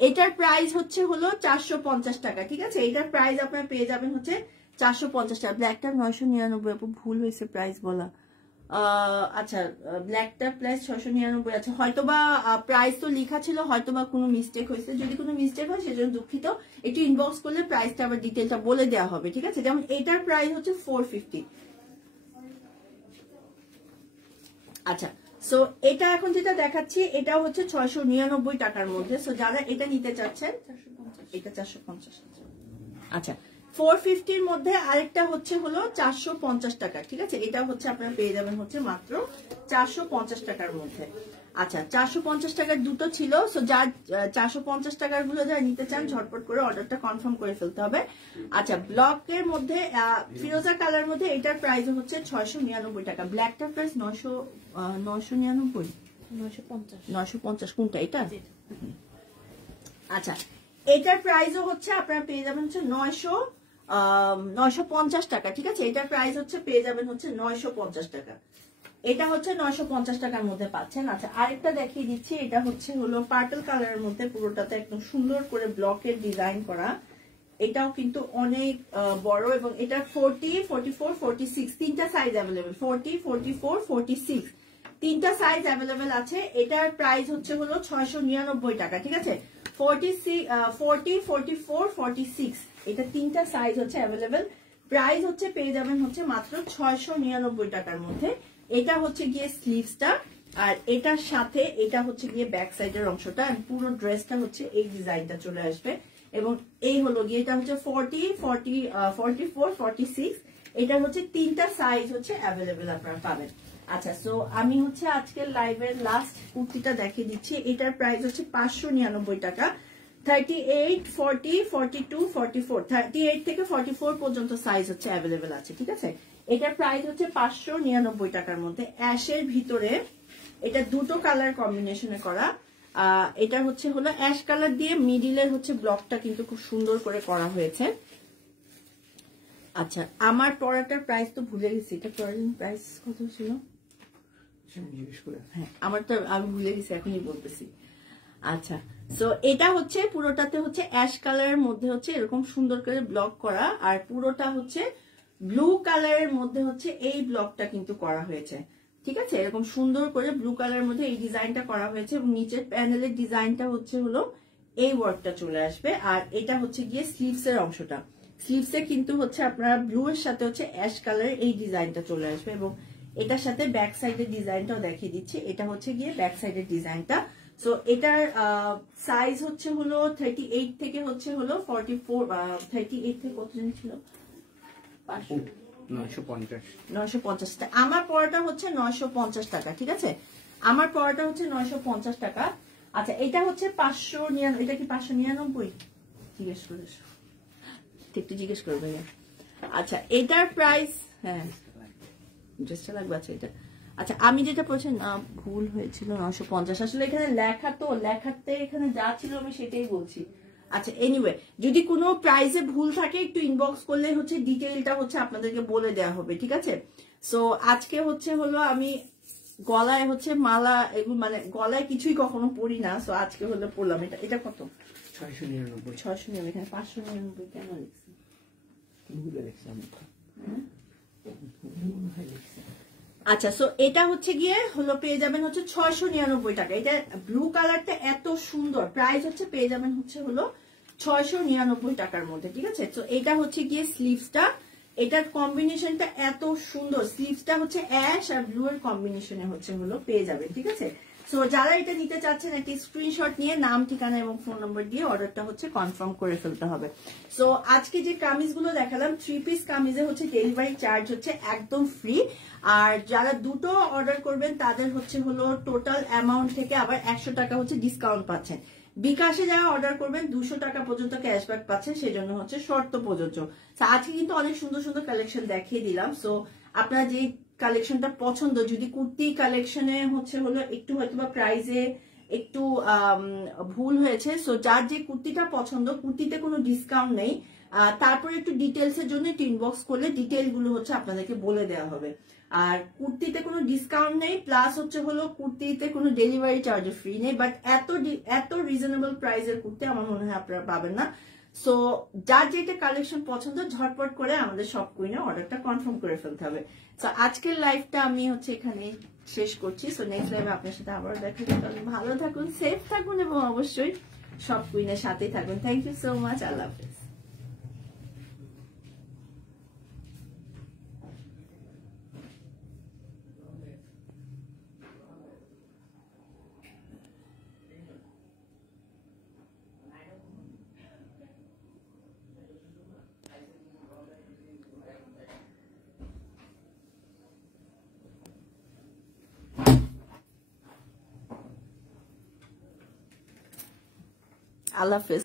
এটার প্রাইস হচ্ছে হলো 450 টাকা, ঠিক আছে? এটার প্রাইস আপনারা পেয়ে যাবেন হচ্ছে 450 টাকা। ব্ল্যাকটা 999, আপু ভুল হয়েছে প্রাইস বলা। আচ্ছা, ব্ল্যাকটা প্লাস 699। আচ্ছা, হয়তোবা প্রাইস তো লেখা ছিল, হয়তোবা কোনো মিস্টেক হয়েছে। যদি কোনো মিস্টেক হয় সেজন্য দুঃখিত, একটু ইনবক্স করলে প্রাইসটা আবার ডিটেলটা বলে দেওয়া হবে, ঠিক আছে? যেমন এটার প্রাইস হচ্ছে 450। আচ্ছা, সো এটা এখন যেটা দেখাচ্ছি এটাও হচ্ছে 699 টাকার মধ্যে। সো যারা এটা নিতে চাচ্ছেন, এটা 450। আচ্ছা, 450-র মধ্যে আরেকটা হচ্ছে হলো 450 টাকা, ঠিক আছে? এটা হচ্ছে আপনারা পেয়ে যাবেন হচ্ছে মাত্র 450 টাকার মধ্যে। আচ্ছা, 450 টাকার দুটো ছিল। সো যার 450 টাকার গুলো যারা নিতে চান ঝটপট করে অর্ডারটা কনফার্ম করে ফেলতে হবে। আচ্ছা, ব্লকের মধ্যে ফিরোজা কালার মধ্যে এটার প্রাইস হচ্ছে 699 টাকা। ব্ল্যাকটার প্রাইস 999 950। কোনটা এটা? আচ্ছা, এটার প্রাইসও হচ্ছে আপনারা পেয়ে যাবেন হচ্ছে 950 টাকা, ঠিক আছে? এটার প্রাইস হচ্ছে পেয়ে যাবেন হচ্ছে 950 টাকা। এটা হচ্ছে 950 টাকার মধ্যে পাচ্ছেন। আচ্ছা, আরেকটা দেখিয়ে দিচ্ছি। এটা হচ্ছে হলো পার্পল কালারের মধ্যে পুরোটাতে একদম সুন্দর করে ব্লকের ডিজাইন করা। এটাও কিন্তু অনেক বড় এবং এটা 40, 44, 46 তিনটা সাইজ অ্যাভেলেবেল। 40, 44, 46 তিনটা সাইজ অ্যাভেলেবেল আছে। এটার প্রাইস হচ্ছে হলো 699 টাকা, ঠিক আছে? 40, 44, 46 এটা তিনটা সাইজ হচ্ছে অ্যাভেলেবেল। প্রাইস হচ্ছে পেয়ে যাবেন হচ্ছে মাত্র 699 টাকার মধ্যে। এটা হচ্ছে গিয়ে স্লিভসটা, আর এটার সাথে এটা হচ্ছে গিয়ে ব্যাক সাইডের অংশটা। পুরো ড্রেসটা হচ্ছে এই ডিজাইনটা চলে আসবে এবং এই হলো গিয়ে এটা হচ্ছে 40, 44, 46 এটা হচ্ছে তিনটা সাইজ হচ্ছে অ্যাভেলেবেল আপনারা পাবেন। আচ্ছা, সো আমি হচ্ছে আজকের লাইভের লাস্ট কুর্তিটা দেখিয়ে দিচ্ছি। এটার প্রাইস হচ্ছে 599 টাকা। 38, 40, 42, 44 38 থেকে 44 পর্যন্ত সাইজ হচ্ছে অ্যাভেলেবেল আছে, ঠিক আছে? এটার প্রাইস হচ্ছে 599 টাকার মধ্যে। অ্যাশের ভিতরে এটা দুটো কালার কম্বিনেশনে করা। এটা হচ্ছে হলো অ্যাশ কালার দিয়ে মিডিলের হচ্ছে ব্লকটা কিন্তু খুব সুন্দর করে করা হয়েছে। আচ্ছা, আমার পরাটার প্রাইস তো ভুলে গেছি। এটা প্রাইস কত ছিল? হ্যাঁ, আমার তো আমি ভুলে গেছি, এখনই বলতেছি। আচ্ছা, সো এটা হচ্ছে পুরোটাতে হচ্ছে অ্যাশ কালারের মধ্যে হচ্ছে এরকম সুন্দর করে ব্লক করা, আর পুরোটা হচ্ছে ব্লু কালারের মধ্যে হচ্ছে এই ব্লকটা কিন্তু করা হয়েছে, ঠিক আছে? এরকম সুন্দর করে ব্লু কালারের মধ্যে এই ডিজাইনটা করা হয়েছে এবং নিচের প্যানেলের ডিজাইনটা হচ্ছে হলো এই ওয়ার্কটা চলে আসবে। আর এটা হচ্ছে গিয়ে স্লিভস এর অংশটা। স্লিভসে কিন্তু হচ্ছে আপনারা ব্লু এর সাথে হচ্ছে অ্যাশ কালারের এই ডিজাইনটা চলে আসবে এবং এটার সাথে ব্যাক সাইডের ডিজাইনটাও দেখিয়ে দিচ্ছি। এটা হচ্ছে গিয়ে ব্যাক সাইডের ডিজাইনটা। সো এটার সাইজ হচ্ছে হলো 38 থেকে হচ্ছে হলো 44, 38 থেকে কত জন ছিল 950। আমার পড়াটা হচ্ছে 950 টাকা, ঠিক আছে, আমার পড়াটা হচ্ছে 950 টাকা। আচ্ছা এটা হচ্ছে 599, এটা কি 599 জিজ্ঞেস করে, একটু জিজ্ঞেস করবে। আচ্ছা এটার প্রাইস, হ্যাঁ ড্রেসটা লাগবে। আচ্ছা এটা, আচ্ছা আমি যেটা বলছি না ভুল হয়েছিল 950, আসলে এখানে লেখা তো লেখাতে এখানে যা ছিল আমি সেটাই বলছি। আচ্ছা এনিওয়ে, যদি কোনো প্রাইসে ভুল থাকে একটু ইনবক্স করলে হচ্ছে ডিটেইলটা হচ্ছে আপনাদেরকে বলে দেওয়া হবে, ঠিক আছে। সো আজকে হচ্ছে হলো আমি গলায় হচ্ছে মালা, এগুলো মানে গলায় কিছুই কখনো পরি না, সো আজকে হলো পরলাম। এটা এটা কত 699, 699, এখানে 599 কেন লিখছি, ভুলে লিখছি আমি। আচ্ছা সো এটা হচ্ছে গিয়ে হলো পেয়ে যাবেন হচ্ছে 699 টাকা। এটা ব্লু কালারটা এত সুন্দর, প্রাইস হচ্ছে পেয়ে যাবেন হচ্ছে হলো 699 টাকার মধ্যে, ঠিক আছে। তো এটা হচ্ছে গিয়ে স্লিভসটা, এটার কম্বিনেশনটা এত সুন্দর, স্লিভসটা হচ্ছে অ্যাশ আর ব্লু এর কম্বিনেশনে হচ্ছে হলো পেয়ে যাবেন, ঠিক আছে। সো যারা এটা নিতে চাচ্ছেন একটি স্ক্রিনশট নিয়ে নাম ঠিকানা এবং ফোন নম্বর দিয়ে অর্ডারটা হচ্ছে কনফার্ম করে ফেলতে হবে। সো আজকে যে কামিজগুলো দেখালাম 3 পিস কামিজে হচ্ছে ডেলিভারি চার্জ হচ্ছে একদম ফ্রি, আর যারা দুটো অর্ডার করবেন তাদের হচ্ছে হলো টোটাল অ্যামাউন্ট থেকে আবার 100 টাকা হচ্ছে ডিসকাউন্ট পাচ্ছেন। বিকাশে যারা অর্ডার করবেন 200 টাকা পর্যন্ত ক্যাশব্যাক পাচ্ছেন, সেজন্য হচ্ছে শর্ত প্রযোজ্য। আজকে কিন্তু অনেক সুন্দর সুন্দর কালেকশন দেখিয়ে দিলাম। সো আপনারা যে কালেকশনটা পছন্দ, যদি কুর্তি কালেকশনে হচ্ছে হলো একটু হয়তো বা প্রাইসে একটু ভুল হয়েছে, সো যার যে কুর্তিটা পছন্দ, কুর্তিতে কোনো ডিসকাউন্ট নেই, তারপরে একটু ডিটেলস এর জন্য একটু ইনবক্স করলে ডিটেল গুলো হচ্ছে আপনাদেরকে বলে দেওয়া হবে। আর কুর্তিতে কোনো ডিসকাউন্ট নেই, প্লাস হচ্ছে হলো কুর্তিতে কোনো ডেলিভারি চার্জ ফ্রি নেই, বাট এত রিজনেবল প্রাইসের কুর্তি আমার মনে হয় আপনারা পাবেন না। সো যার যেটা কালেকশন পছন্দ ঝটপট করে আমাদের সব কুইনে অর্ডারটা কনফার্ম করে ফেলতে হবে। তো আজকের লাইভটা আমি হচ্ছে এখানে শেষ করছি। সো নেক্সট লাইভে আপনার সাথে আবার দেখা হবে। ভালো থাকুন, সেফ থাকুন এবং অবশ্যই সব কুইনের সাথেই থাকুন। থ্যাংক ইউ সো মাচ, আল্লাহ হাফেজ। আল্লাহ হাফেজ।